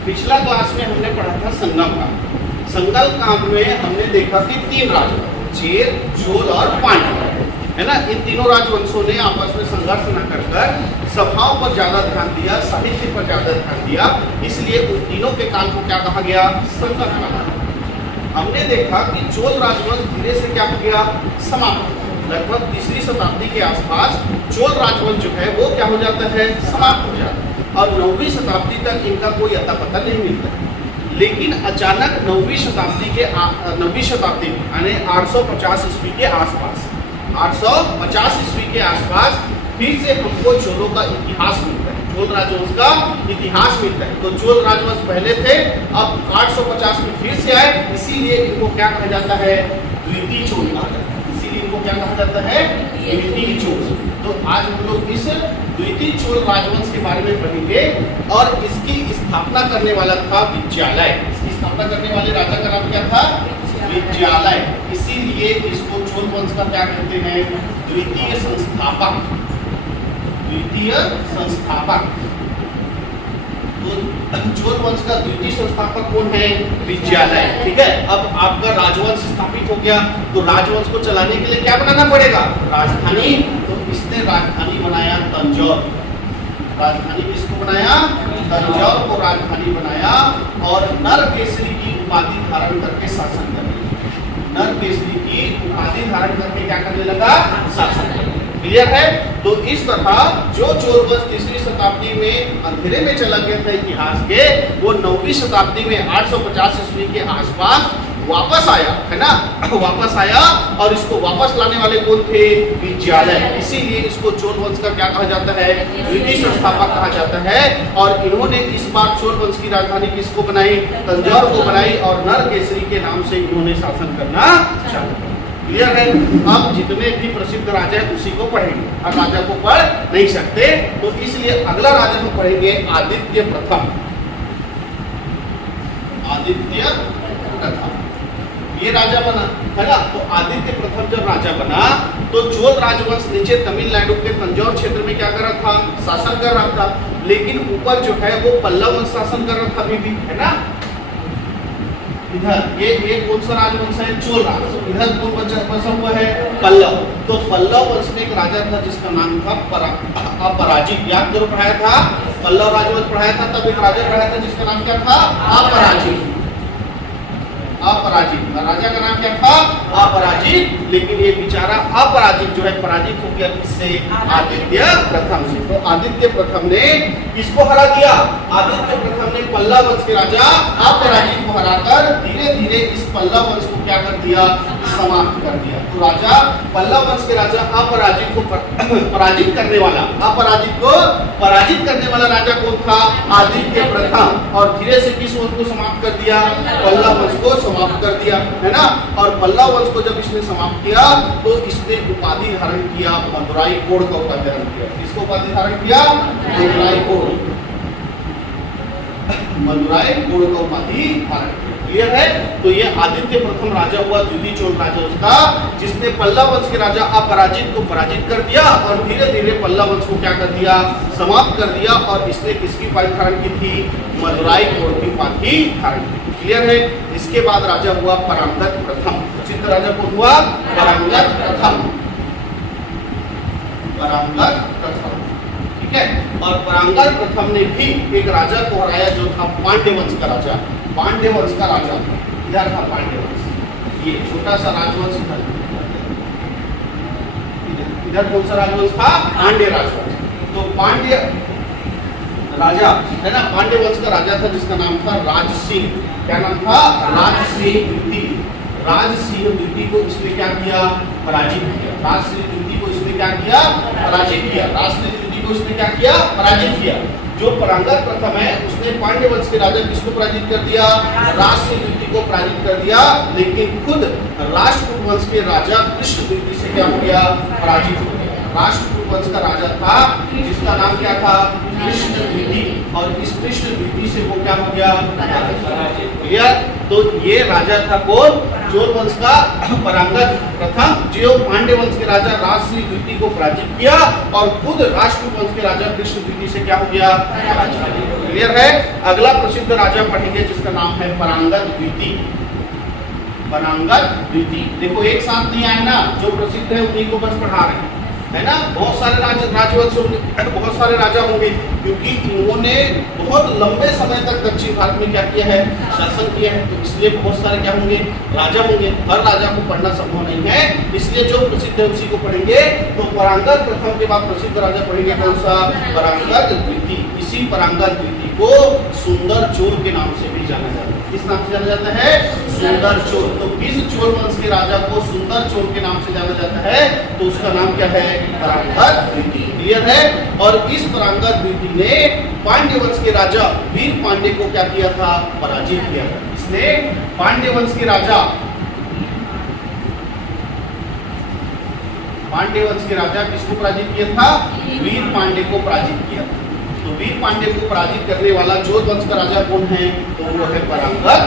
पिछला क्लास में हमने पढ़ा था संगम कांड। संगम कांड में हमने देखा कि 3 राजवंश, चेर, चोल और पांडव, है ना। इन तीनों राजवंशों ने आपस में संघर्ष न कर सभाओं पर ज्यादा ध्यान दिया, साहित्य पर ज्यादा ध्यान दिया, इसलिए उन तीनों के काल को क्या कहा गया, संगम काल। हमने देखा कि चोल राजवंश धीरे से क्या हो गया, समाप्त। लगभग 3री शताब्दी के आसपास चोल राजवंश जो है वो क्या हो जाता है, समाप्त हो जाता है, और 9वीं शताब्दी तक इनका कोई अता पता नहीं मिलता है। लेकिन अचानक 9वीं शताब्दी में यानी 850 ईस्वी के आसपास, 850 ईस्वी के आसपास फिर से हमको चोलों का इतिहास मिलता है, चोल राजवंश का इतिहास मिलता है। तो चोल राजवंश पहले थे, अब 850 में फिर से आए, इसीलिए इनको क्या कहा जाता है, द्वितीय चोल कहा जाता है। इसीलिए इनको क्या कहा जाता है, द्वितीय चोल। तो आज हम लोग इस द्वितीय चोल राजवंश के बारे में पढ़ेंगे, और इसकी स्थापना करने वाला था विद्यालय। इसकी स्थापना करने वाले राजा का नाम क्या था, विद्यालय। इसीलिए इसको चोल वंश का क्या कहते हैं, द्वितीय संस्थापक, द्वितीय संस्थापक। तो चोल वंश का द्वितीय संस्थापक कौन है, विद्यालय। ठीक है, अब आपका राजवंश स्थापित हो गया, तो राजवंश को चलाने के लिए क्या बनाना पड़ेगा, राजधानी। तो इसने राजधानी बनाया तंजौर। राजधानी किसको बनाया, तंजौर को राजधानी बनाया, और नरकेसरी की उपाधि धारण करके शासन करने लगा। नरकेसरी की उपाधि धारण करके क्या करने लगा, शासन करने लगा। क्लियर है। तो इस तरह जो चोल वंश तीसरी शताब्दी में अंधेरे में चला गया था इतिहास के, वो 9वीं शताब्दी में 850 ईस्वी के आसपास वापस आया, है ना, वापस आया। और इसको वापस लाने वाले कौन थे? विजयालय। इसीलिए इसको चोल वंश का क्या कहा जाता है? द्वितीय संस्थापक कहा जाता है। और इन्होंने इस बार चोल वंश की राजधानी किसको बनाई? तंजौर को बनाई और नरकेसरी के नाम से इन्होंने शासन करना चालू किया। क्लियर है। अब जितने भी प्रसिद्ध राजा है उसी को पढ़ेंगे, हर राजा को पढ़ नहीं सकते, तो इसलिए अगला राजा हम पढ़ेंगे आदित्य प्रथम। आदित्य प्रथम ये राजा बना, है ना। तो आदित्य प्रथम जब राजा बना तो चोल राजवंश नीचे तमिलनाडु के तंजौर क्षेत्र में क्या कर रहा था? शासन कर रहा था। लेकिन ऊपर जो है वो पल्लव वंश शासन कर रहा था अभी भी, है ना। इधर ये कौन सा राजवंश है? चोल राज। इधर कौन बचा हुआ है? पल्लव। तो पल्लव वंश में एक राजा था जिसका नाम था अपराजित। याद करो, पढ़ाया था पल्लव राजवंश पढ़ाया था, तब एक राजा पढ़ाया था जिसका नाम क्या था? अपराजित। अपराजित राजा का नाम क्या था? अपराजित। लेकिन ये बेचारा अपराजित जो है पराजित हो गया किससे? आदित्य प्रथम से। तो आदित्य प्रथम ने किसको हरा दिया? आदित्य प्रथम ने पल्लव वंश के राजा अपराजित को हराकर धीरे धीरे इस पल्लव वंश को क्या कर दिया? समाप्त कर दिया। तो राजा पल्लव वंश के राजा अपराजित को पराजित करने वाला, अपराजित को पराजित करने वाला राजा कौन था? आदित्य प्रथम। और धीरे से किस वंश को समाप्त कर दिया? पल्लव वंश को समाप्त कर दिया, है ना। और पल्लव वंश को जब इसने समाप्त किया तो इसने उपाधि धारण किया, मदुराई कोड़ का उपाधि धारण किया। किसको उपाधि धारण किया? मदुराई कोड़। मदुराई कोड़ का उपाधि धारण किया। क्लियर है। तो ये आदित्य प्रथम राजा हुआ, द्वितीय चोल राजा उसका, जिसने पल्लव वंश के राजा अपराजित को पराजित कर दिया और धीरे धीरे पल्लव वंश को क्या कर दिया? समाप्त कर दिया। और इसने किसकी उपाधि धारण की थी? मदुराई कोड़ की उपाधि धारण की। क्लियर है। इसके बाद राजा हुआ परांगत प्रथम। प्रसिद्ध राजा कौन हुआ? परांगत प्रथम। परांगत प्रथम, ठीक है। और परांगत प्रथम ने भी एक राजा को हराया जो था पांड्य वंश का राजा। पांड्य वंश का राजा इधर था, पांड्य वंश। ये छोटा सा राजवंश था। इधर कौन सा राजवंश था? पांड्य राजवंश। तो पांड्य राजा, है ना, पांड्य वंश का राजा था जिसका नाम था राजसिंह। क्या नाम था? राजसिंह द्वितीय। राजसिंह द्वितीय को इसने क्या किया? पराजित किया। राजसिंह द्वितीय को इसने क्या किया? पराजित किया। राजसिंह द्वितीय को इसने क्या किया? पराजित किया। जो परांगत प्रथम है उसने पांड्य वंश के राजा किसको पराजित कर दिया? राजसिंह द्वितीय को पराजित कर दिया। लेकिन खुद राष्ट्रकूट वंश के राजा कृष्ण द्वितीय से क्या हो गया? पराजित हो गया। राष्ट्रकूट वंश का राजा था जिसका नाम क्या था? कृष्ण द्वितीय। और इस कृष्ण द्वितीय से वो क्या हो गया? क्लियर। तो ये राजा था कौन? चोल वंश का परांगत प्रथम, जो पांड्य वंश के राजा राजसिंह द्वितीय को पराजित किया और खुद राष्ट्रकूट वंश के राजा कृष्ण द्वितीय से क्या हो गया? क्लियर है। अगला प्रसिद्ध राजा पढ़ेंगे जिसका नाम है परांगत द्वितीय। परांगत द्वितीय। देखो एक साथ नहीं आए ना, जो प्रसिद्ध है उन्हीं को बस पढ़ा रहे हैं, है ना। बहुत सारे राजवंश होंगे, बहुत सारे राजा होंगे, क्योंकि इन्होंने बहुत लंबे समय तक दक्षिण भारत में क्या किया है? शासन किया है। तो इसलिए बहुत सारे क्या होंगे? राजा होंगे। हर राजा को पढ़ना संभव नहीं है, इसलिए जो प्रसिद्ध है उसी को पढ़ेंगे। तो परांगत प्रथम के बाद प्रसिद्ध राजा पढ़ेंगे कौन सा? परांगत द्वितीय। इसी परांगत द्वितीय को सुंदर चोल के नाम से भी जाना जाता है। किस नाम से जाना जाता है? सुंदर चोल। तो किस चोल वंश के राजा को सुंदर चोल के नाम से जाना जाता है? तो उसका नाम क्या है? परांगत द्वितीय। क्लियर है। और इस परांगत द्वितीय ने पांड्य वंश के राजा वीर पांड्य को क्या किया था? पराजित किया था। इसने पांड्य वंश के राजा किसको पराजित किया था? वीर पांड्य को पराजित किया था। तो वीर पांड्य को पराजित करने वाला चोल वंश का राजा कौन है? तो वो है परांगत।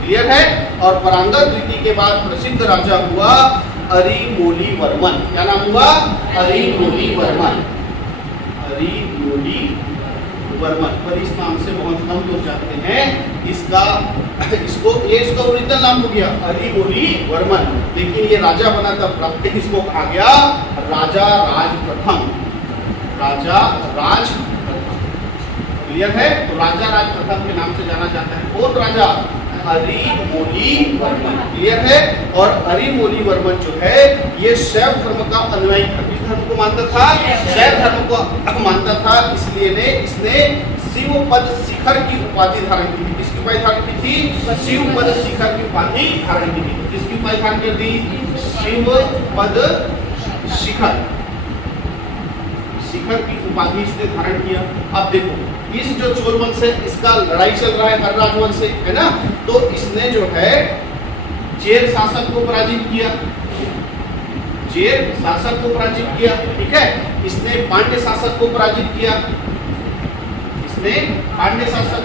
क्लियर है। और परांगत द्वितीय के बाद प्रसिद्ध राजा हुआ अरिमोली वर्मन। क्या नाम हुआ? अरिमोली वर्मन। अरिमोली वर्मन। पर इस नाम से बहुत कम लोग जानते हैं। इसका ओरिजिनल नाम हो गया अरिमोली वर्मन, लेकिन ये राजा बना तब इसको कहा गया राजा राज प्रथम। राजा राज प्रथम। क्लियर है। तो राजा राज प्रथम के नाम से जाना जाता है कौन राजा? अरिमोली वर्मन। क्लियर है। और अरिमोली वर्मन जो है ये शैव धर्म का अनुयायी था। धर्म को मानता था, शैव धर्म को मानता था, इसलिए इसने शिव पद शिखर की उपाधि धारण की थी। किसकी उपाधि धारण की थी? शिव पद शिखर की उपाधि धारण की थी। किसकी उपाधि धारण कर दी? शिव पद शिखर, शिखर की उपाधि इसने धारण किया। अब देखो, इस जो चोल वंश है इसका लड़ाई चल रहा है हर राजवंश से, है ना? तो इसने जो है चेर शासक को पराजित किया, चेर शासक को पराजित किया, ठीक है। इसने पांड्य शासक को पराजित किया, इसने पांड्य शासक,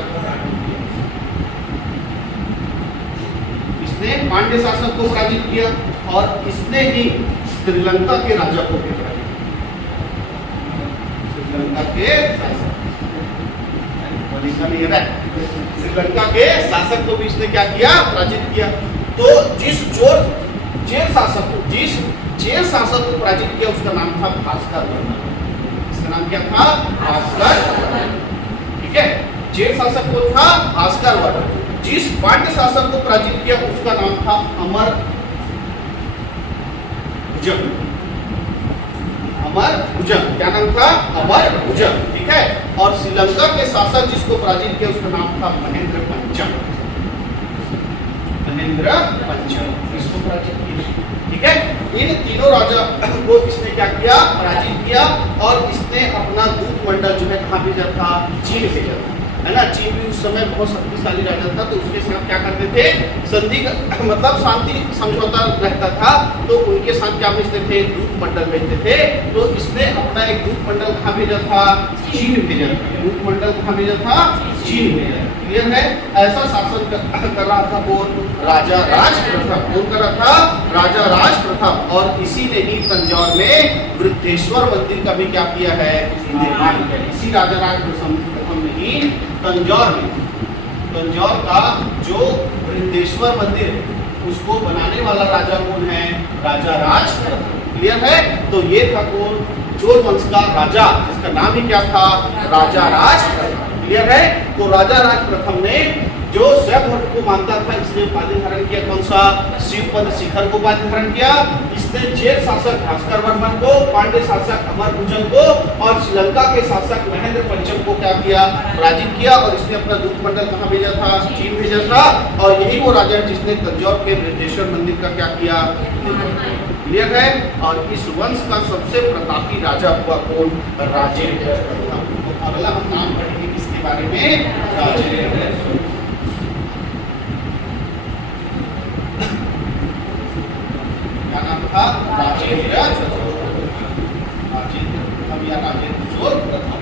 इसने पांड्य शासक को पराजित किया और इसने ही श्रीलंका के राजा को भी पराजित किया, श्रीलंका के शासक, श्रीलंका के शासक को भी इसने क्या किया? पराजित किया। तो जिस चेर शासक को, जिस चेर शासक को पराजित किया उसका नाम था भास्कर वर्मन। इसका नाम क्या था? भास्कर वर्मन, ठीक है। चेर शासक को था भास्कर वर्मन। जिस पांड्य शासक को पराजित किया उसका नाम था अमर भुजंग, अमर भुजंग। क्या नाम था? अमर भुजंग, ठीक है। और श्रीलंका के शासक जिसको पराजित किया उसका नाम था महेंद्र पंचम, महेंद्र पंचम, इसको पराजित किया, ठीक है। इन तीनों राजा को इसने क्या किया? पराजित किया और इसने अपना दूत मंडल जो है कहाँ भेजा था? चीन भेजा था, है ना। चीन भी उस समय बहुत शक्तिशाली राजा था, तो उसके साथ क्या करते थे? संधि मतलब शांति समझौता रहता था, तो उनके साथ क्या भेजते थे? दूत मंडल भेजते थे। तो इसने अपना एक दूत मंडल कहाँ भेजा था? चीन भेजा था। दूत मंडल कहाँ भेजा था? चीन भेजा। क्लियर है? ऐसा शासन कर रहा था कौन? राजा राज प्रथम। कौन कर रहा था? राजा राज प्रथम। और इसी ने ही तंजौर में वृद्धेश्वर मंदिर का भी क्या किया है? निर्माण किया। इसी राजा राज प्रथम ने ही तंजौर में, तंजौर का जो वृद्धेश्वर मंदिर है उसको बनाने वाला राजा कौन है? राजा राज प्रथम। क्लियर है? तो ये था कौन? चोल वंश का राजा, जिसका नाम ही क्या था? राजा राज प्रथम। क्लियर है? तो राजा राज प्रथम ने जो शैव धर्म को मानता था इसने उपाधि धारण किया, कौन सा? शिव पद शिखर को उपाधि धारण किया। इसने चेर शासक भास्कर वर्मन को, पांड्य शासक अमर भुजंग को और श्रीलंका के शासक महेंद्र पंचम को क्या किया? पराजित किया। और इसने अपना दूत मंडल कहाँ भेजा था? चीन भेजा था। और यही वो राजा है जिसने तंजौर के वृद्धेश्वर मंदिर का क्या किया? क्लियर है? और इस वंश का सबसे प्रतापी राजा हुआ कौन? राजेंद्र प्रथम। तो अगला हम नाम पढ़ेंगे किसके बारे में? राजेंद्र। क्या नाम था? राजेंद्र, राजेंद्र या राजेंद्र चोल प्रथम,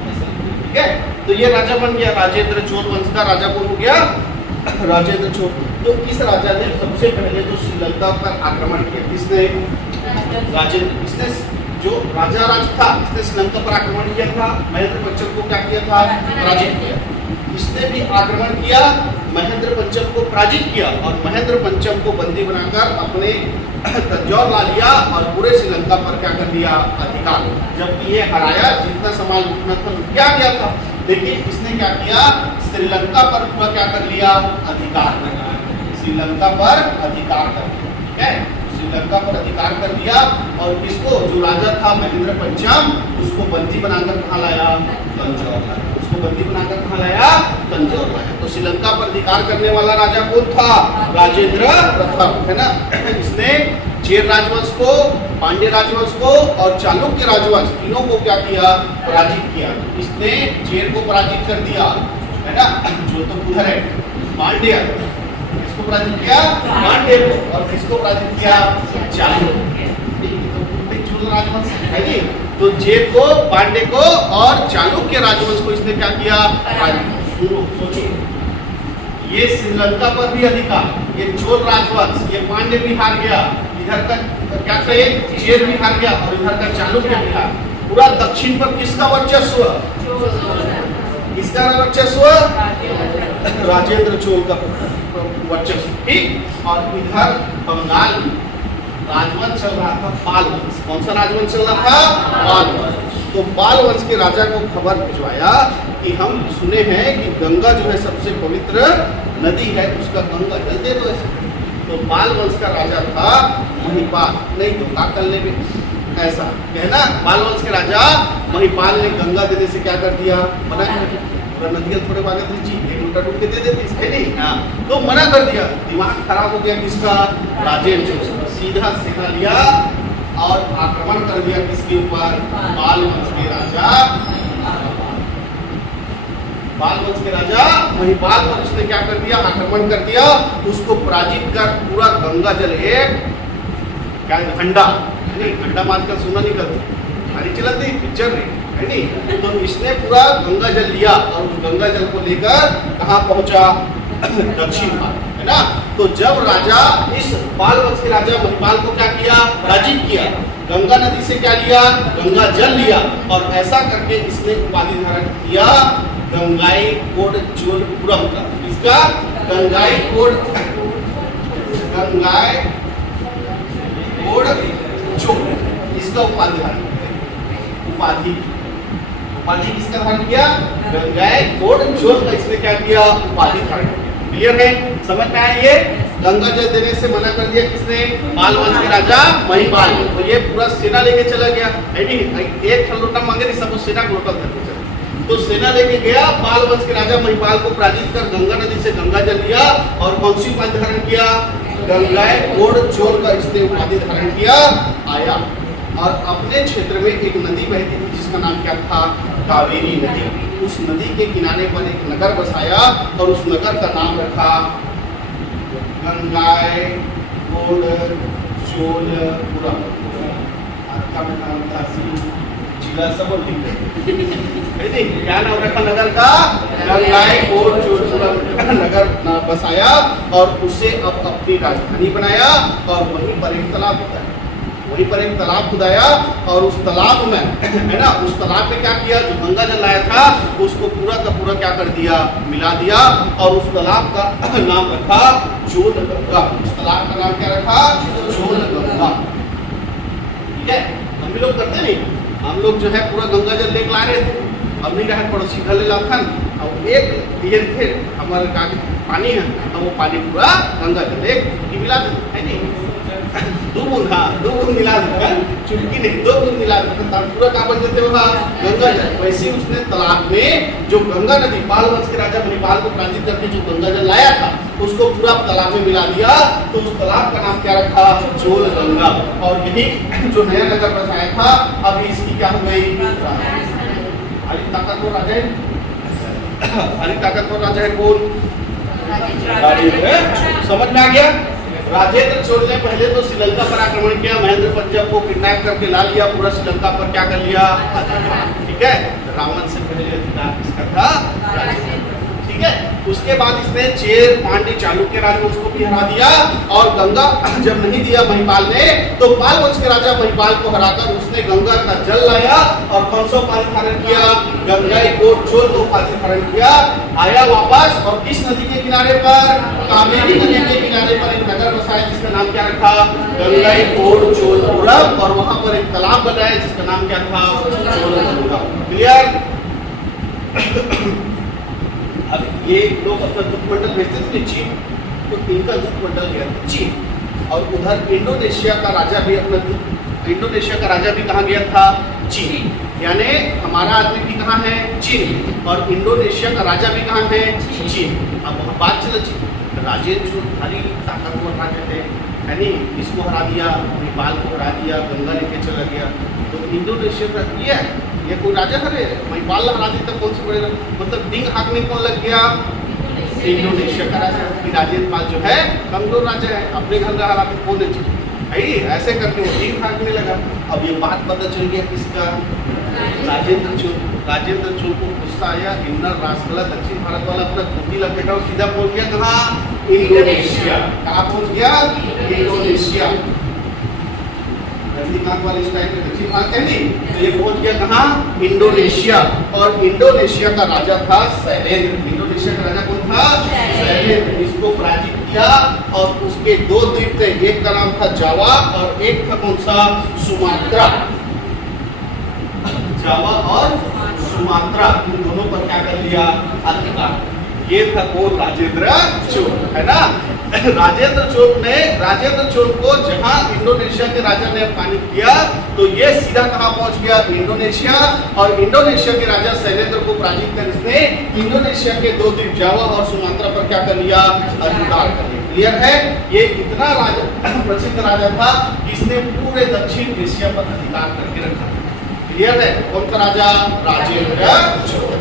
ठीक है। तो ये राजा बन गया, राजेंद्र चोल वंश का राजा कौन हो गया? राजेंद्र चोल। तो इस राजा ने सबसे पहले तो श्रीलंका पर आक्रमण किया। किसने? राजेंद्र। इसने जो राजा राज था इसने श्रीलंका पर आक्रमण किया था। महेंद्र पंचम को क्या किया था? पराजित किया। इसने भी आक्रमण किया, महेंद्र पंचम को पराजित किया और महेंद्र पंचम को बंदी बनाकर अपने तंजौर ला लिया और पूरे श्रीलंका पर क्या कर दिया? अधिकार। जबकि ये हराया, जितना समाज लूटना था क्या गया था, लेकिन इसने क्या किया? श्रीलंका पर पूरा क्या कर लिया? अधिकार कर लिया। श्रीलंका पर अधिकार कर लिया, ठीक है। श्रीलंका पर अधिकार कर दिया और किसको? जो राजा था महेंद्र पंचम, उसको बंदी बनाकर कहाँ लाया? तंजौर लाया। उसको बंदी बनाकर कहाँ लाया? तंजौर लाया। तो श्रीलंका पर अधिकार करने वाला राजा कौन था? राजेंद्र प्रथम, है ना। इसने चेर राजवंश को, पांड्य राजवंश को और चालुक्य राजवंश तीनों को क्या किया? पराजित किया। इसने चेर को पराजित कर दिया, है ना, जो तो उधर है पांड्य। किसको पराजित किया? पांड्य को। और किसको पराजित किया? चालुक्य। चोल राजवंश है जी। तो चेर को, पांड्य को और चालुक्य राजवंश को इसने क्या किया? सोचो, ये श्रीलंका पर भी अधिकार, ये चोल राजवंश, ये पांड्य भी हार गया, इधर का क्या कहे? चेर भी हार गया और इधर का चालुक्य भी हार। पूरा दक्षिण पर किसका वर्चस्व? किसका वर्चस्व? राजेंद्र चोल का वर्चस्व, ठीक। और इधर बंगाल में राजवंश चल रहा था पाल वंश। कौन सा राजवंश चल रहा था? पाल वंश। तो पाल वंश के राजा को खबर भिजवाया कि हम सुने हैं कि गंगा जो है सबसे पवित्र नदी है, उसका गंगा जल दे दो ऐसे। तो पाल वंश का राजा था महिपाल। नहीं तो क्या कर ले? ऐसा है ना। पाल वंश के राजा महिपाल ने गंगा देने से क्या कर दिया, मना कर दिया। और नदियाँ थोड़े भागे थी, एक उल्टा डूब के दे देती है नहीं, हाँ तो मना कर दिया। दिमाग खराब हो गया किसका, राजेंद्र का। सीधा सेना लिया और आक्रमण कर दिया किसके ऊपर, पाल वंश के राजा। पाल वंश के राजा महिपाल पर उसने क्या कर दिया, आक्रमण कर दिया। उसको पराजित कर पूरा गंगा जल एक क्या हंडा नहीं, हंडा मार कर सुना नहीं करते, हरी चलाती पिक्चर नहीं है नहीं। तो इसने पूरा गंगा जल लिया और उस गंगा जल को लेकर कहाँ पहुंचा, दक्षिण भारत, है ना। तो जब राजा इस पाल वंश के राजा महिपाल को क्या किया, पराजित किया, गंगा नदी से क्या लिया, गंगा जल लिया और ऐसा करके इसने उपाधि धारण किया गंगाईकोंड चोलपुरम का। इसका गंगाईकोंड चोल, इसका उपाधि धारण उपाधि किसका धारण किया, गंगाईकोंड चोल का इसने क्या किया, उपाधि धारण किया। क्लियर है, समझ में आया ये। गंगा जल देने से मना कर दिया किसने, पाल वंश के राजा महिपाल। तो ये पूरा सेना लेके चला गया, एक लोटा मांगे नहीं, सब सेना को लोटा करके चला। तो सेना लेके गया, पाल वंश के राजा महिपाल को पराजित कर गंगा नदी से गंगा जल लिया और कौन सी उपाधि धारण किया, गंगाईकोंड चोल का इसने उपाधि धारण किया। आया और अपने क्षेत्र में एक नदी बहती थी जिसका नाम क्या था, कावेरी नदी। उस नदी के किनारे पर एक नगर बसाया और उस नगर का नाम रखा गंगाईकोंड चोलपुरम। आपका नाम था जिला सब क्या नाम रखा नगर का, गंगाईकोंड चोलपुरम नगर बसाया और उसे अब अपनी राजधानी बनाया। और वहीं पर एक तालाब होता है, वहीं पर एक तालाब खुदाया और उस तालाब में है ना, उस तालाब में क्या किया, जो गंगा जल लाया था उसको पूरा का पूरा क्या कर दिया, मिला दिया और उस तालाब का नाम रखा चोल गंगा। उस तालाब का नाम क्या रखा, चोल गंगा। ठीक है, हम भी लोग करते नहीं, हम लोग जो है पूरा गंगा जल लेके ला रहे थे, अब नहीं रहा पड़ोसी घर ले लाथन और एक ये थे हमारे पानी है, अब वो पानी पूरा गंगा जल एक मिला देते है नहीं, दो बूंद मिला देता, चुटकी नहीं, 2 बूंद मिला देता, पूरा क्या बन जाते वहाँ गंगा जल। वैसे उसने तालाब में जो गंगा नदी पाल वंश के राजा महिपाल को पराजित करके जो गंगा जल लाया था उसको पूरा तालाब में मिला दिया। तो उस तालाब का नाम क्या रखा, चोल गंगा। और यही जो नया नगर बसाया था अभी इसकी क्या हो गई, हरी ताकतवर राजा है, हरी ताकतवर राजा है कौन, समझ में आ गया। राजेंद्र चोल ने पहले तो श्रीलंका पर आक्रमण किया, महेंद्र पंचम को किडनैप करके ला लिया, पूरा श्रीलंका पर क्या कर लिया, ठीक है। रावण से पहले अधिकार किसका था, ठीक है। उसके बाद इसने चेर पांड्य चालुक्य राजा उसको भी हरा दिया और गंगा जब नहीं दिया महिपाल ने तो पाल वंश के राजा महिपाल को हराकर उसने गंगा का जल लाया और कौन सा उपाधि धारण किया, गंगाईकोंड चोल को उपाधि धारण किया। आया वापस और किस नदी के किनारे पर, कावेरी नदी के किनारे पर एक नगर बसाया जिसका नाम क्या रखा, गंगाईकोंड चोलपुरम। और वहां पर एक तालाब बनाया जिसका नाम क्या था, चोलपुरम। क्लियर। अब ये लोग अपना दूध मंडल भेजते थे चीन, तो इनका दूध मंडल गया चीन। और उधर इंडोनेशिया का राजा भी अपना इंडोनेशिया का राजा भी कहाँ गया था, चीन। यानी हमारा आदमी भी कहाँ है, चीन, और इंडोनेशिया का राजा भी कहाँ है, चीन। अब बात चला चीन, राजेंद्र भारी ताकतवर राजा थे, यानी इसको हरा दिया, नेपाल को हरा दिया, गंगा लेके चला गया। तो इंडोनेशिया का ये कोई राजा हरे, महिपाल हरा दी तब कौन से बड़े, मतलब डिंग हाकने कौन लग गया, इंडोनेशिया का राजा। राजेंद्र पाल जो है कमजोर राजा है, अपने घर का हरा कौन है, ऐसे करके वो डिंग हाकने लगा। अब ये बात पता चल गया किसका, राजेंद्र चोल। राजेंद्र चोल को गुस्सा आया, इन्नर रासगला दक्षिण भारत वाला अपना धोती लपेटा और सीधा पहुंच गया कहाँ, इंडोनेशिया। कहाँ पहुंच गया, इंडोनेशिया। रजनीकांत वाली स्टाइल में दक्षिण भारत है नहीं, तो ये पहुंच गया कहाँ, इंडोनेशिया। और इंडोनेशिया का राजा था शैलेंद्र। इंडोनेशिया का राजा कौन था, शैलेंद्र। इसको पराजित किया और उसके 2 द्वीप थे, एक का नाम था जावा और एक था कौन सा, सुमात्रा। जावा और सुमात्रा, इन दोनों पर क्या कर लिया, अधिकार। ये था कौन, राजेंद्र चोल, है ना। राजेंद्र चोल को जहां इंडोनेशिया के राजा ने अपमानित किया तो ये सीधा कहां पहुंच गया, इंडोनेशिया। और इंडोनेशिया के राजा शैलेंद्र को पराजित कर इसने इंडोनेशिया के 2 द्वीप जावा और सुमात्रा पर क्या कर लिया, अधिकार कर लिया। क्लियर है? ये इतना राजा प्रसिद्ध राजा था कि इसने पूरे दक्षिण एशिया पर अधिकार करके रखा। क्लियर है? कौन सा राजा? राजेंद्र चोल।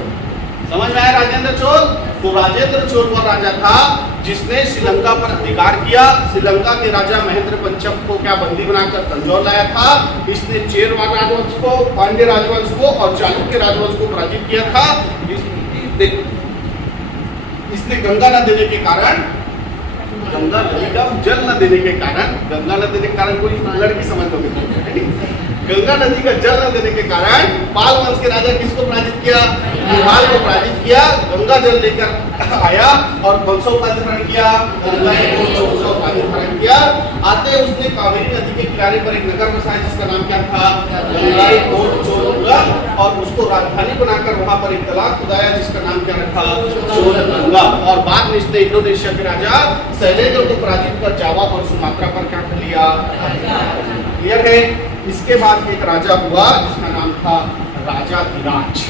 समझ में आया? राजेंद्र चोल। तो राजेंद्र चोल वो राजा था जिसने श्रीलंका पर अधिकार किया। श्रीलंका के राजा महेंद्र पंचम को क्या बंदी बनाकर तंजौर लाया था। इसने चेर राजवंश को, पांड्य राजवंश को और चालुक्य राजवंश को पराजित किया था। इसने गंगा न देने के कारण, गंगा नदी का जल न देने के कारण, गंगा न देने के कारण कोई लड़की समझ लोगे, गंगा नदी का जल न देने के कारण पाल वंश के राजा किसको पराजित किया, नेपाल को पराजित किया। गंगा जल लेकर आया और कौन सा उपाधि धारण किया, गंगा उपाधि धारण किया। आते उसने कावेरी नदी के किनारे पर एक नगर बसाया जिसका नाम क्या था, गंगा, और उसको राजधानी बनाकर वहां पर एक तालाब खुदाया जिसका नाम क्या रखा, चोलगंगा। और बाद में इसने इंडोनेशिया के राजा शैलेंद्र को पराजित कर जावा और सुमात्रा पर क्या कर लिया। क्लियर है? इसके बाद एक राजा हुआ जिसका नाम था राजाधिराज।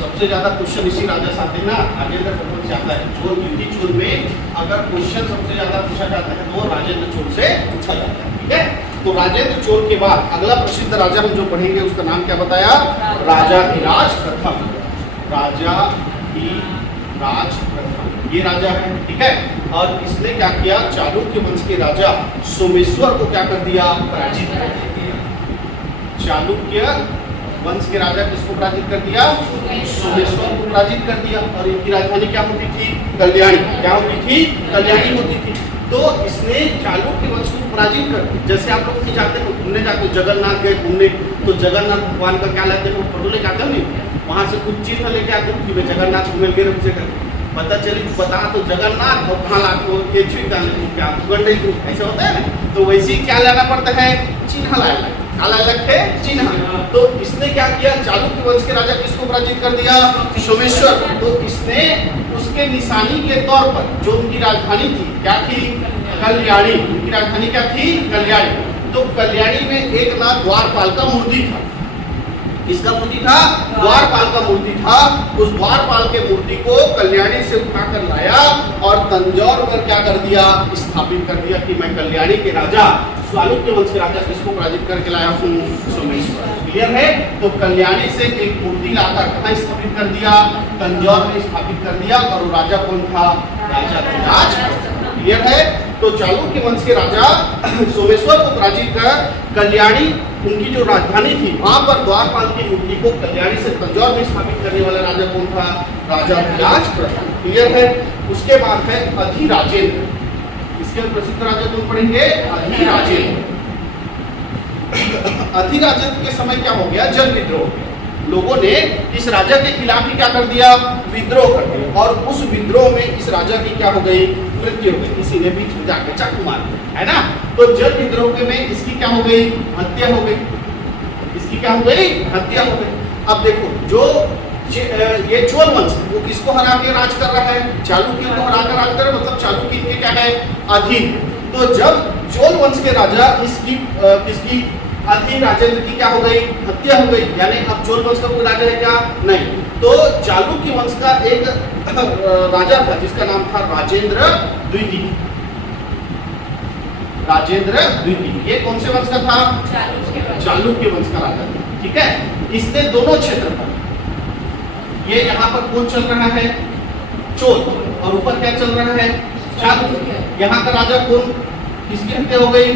सबसे ज्यादा क्वेश्चन इसी राजा से आते हैं ना, राजेंद्र प्रथम से आता है। चोल द्वितीय चोल में अगर क्वेश्चन सबसे ज्यादा पूछा जाता है तो वो राजेंद्र चोल से पूछा जाता है। ठीक है? तो राजेंद्र चोल के बाद अगला प्रसिद्ध राजा हम जो पढ़ेंगे उसका नाम क्या बताया, राजाधिराज प्रथम। राजाधिराज प्रथम ये राजा है। ठीक है? और इसने क्या किया, चालुक्य वंश के राजा सोमेश्वर को क्या कर दिया, पराजित कर दिया। चालुक्य वंश के राजा किसको पराजित कर दिया, सोमेश्वर को पराजित कर दिया। और इनकी राजधानी क्या होती थी, कल्याणी। क्या होती थी, कल्याणी होती थी। तो इसने चालुक्य वंश को पराजित कर दिया। जैसे आप लोग जाते हो घूमने, जाते हो जगन्नाथ गए घूमने, तो जगन्नाथ भगवान का क्या लाते हो, फोटो लेके आते हो नहीं, वहां से कुछ चिन्ह लेके आते हो कि जगन्नाथ घूमे गए हमसे कर पता चली बता तो जगन्नाथ और कहाँ लाते ये छुई क्या ऐसा होता है ना। तो वैसे ही क्या लाना पड़ता है, चिन्ह लाना लगते चिन्ह। तो इसने क्या किया, चालुक्य वंश के राजा किसको पराजित कर दिया, सोमेश्वर। तो इसने उसके निशानी के तौर पर जो उनकी राजधानी थी क्या थी, कल्याणी। उनकी राजधानी क्या थी, कल्याणी। तो कल्याणी में एक ना द्वारपाल का मूर्ति था। किसका मूर्ति था, द्वारपाल का मूर्ति था। उस द्वारपाल के मूर्ति को कल्याणी से उठाकर लाया और तंजौर पर क्या कर दिया, स्थापित कर दिया कि मैं कल्याणी के राजा, चालुक्य वंश के राजा किसको पराजित करके लाया हूँ, सोमेश्वर। क्लियर है? तो कल्याणी से एक मूर्ति लाकर कहाँ स्थापित कर दिया, तंजौर में स्थापित कर दिया। और वो राजा कौन था, राजाधिराज। क्लियर है? तो चालुक्य वंश के राजा सोमेश्वर को पराजित कर कल्याणी उनकी जो राजधानी थी वहां पर द्वारपाल की मूर्ति को कल्याणी से तंजौर में स्थापित करने वाला राजा कौन था, राजाधिराज प्रथम। क्लियर है? उसके बाद है अधिराजेंद्र। इसके प्रसिद्ध राजा कौन पढ़ेंगे, अधिराजेंद्र। अधिराजेंद्र के समय क्या हो गया, जन विद्रोह। लोगों ने इस राजा के खिलाफ ही क्या कर दिया, विद्रोह कर दिया। और उस विद्रोह में इस राजा की क्या हो गई, मृत्यु हो गई। किसी ने बीच में जाकर चाकू मार दिया, है ना। तो जन विद्रोह के में इसकी क्या हो गई, हत्या हो गई। इसकी क्या हो गई, हत्या हो गई। अब देखो जो ये चोल वंश वो किसको हरा के राज कर रहा है, चालुक्य को हरा कर राज कर रहा है, मतलब चालुक्य इनके क्या है, अधीन। तो जब चोल वंश के राजा किसकी अधिराजेंद्र की क्या हो गई, हत्या हो गई, यानी अब चोल वंश का कोई राजा है क्या, नहीं। तो चालुक्य वंश का एक राजा था जिसका नाम था राजेंद्र द्वितीय। राजेंद्र द्वितीय ये कौन से वंश का था, चालुक्य वंश का राजा था। ठीक है? इसने दोनों क्षेत्र पर, ये यहाँ पर कौन चल रहा है, चोल, और ऊपर क्या चल रहा है, चालुक्य। यहाँ का राजा कौन, किसकी हत्या हो गई,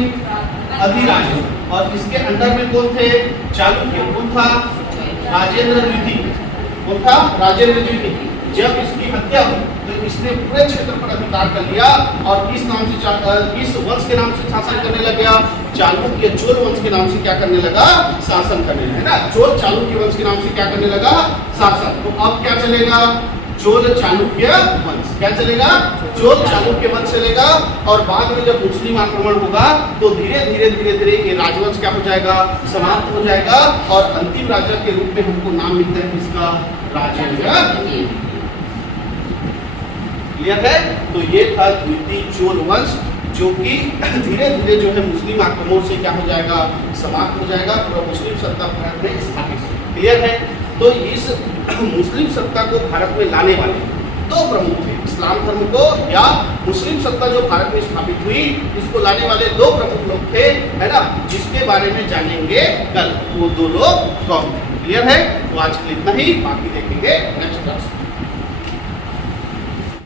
अधिराजेंद्र। और इसके अंडर में कौन थे, चालुक्य। कौन था, राजेंद्र द्वितीय। कौन था, राजेंद्र द्वितीय। जब इसकी हत्या हुई तो इसने पूरे क्षेत्र पर अधिकार कर लिया और किस नाम से, किस वंश के नाम से शासन करने लग गया, चालुक्य चोल वंश के नाम से क्या करने लगा, शासन करने लगा, है ना। चोल चालुक्य वंश के नाम से क्या करने लगा, शासन। तो अब क्या चलेगा, चोल चालुक्य वंश। क्या चलेगा, चोल चालुक्य वंश चलेगा। और बाद में जब मुस्लिम आक्रमण होगा तो धीरे धीरे धीरे धीरे ये राजवंश क्या हो जाएगा, समाप्त हो जाएगा। और अंतिम राजा के रूप में हमको नाम मिलता है किसका, राजेंद्र। क्लियर है? तो ये था द्वितीय चोल वंश, जो कि धीरे धीरे जो है मुस्लिम आक्रमण से क्या हो जाएगा, समाप्त हो जाएगा, पूरा मुस्लिम सत्ता भारत में स्थापित। क्लियर है? तो इस मुस्लिम सत्ता को भारत में लाने वाले दो प्रमुख थे, इस्लाम धर्म को या मुस्लिम सत्ता जो भारत में स्थापित हुई, इसको लाने वाले दो प्रमुख लोग थे, है ना, जिसके बारे में जानेंगे कल। वो दो लोग कौन थे? क्लियर है? तो आज के लिए इतना ही, बाकी देखेंगे नेक्स्ट क्लास।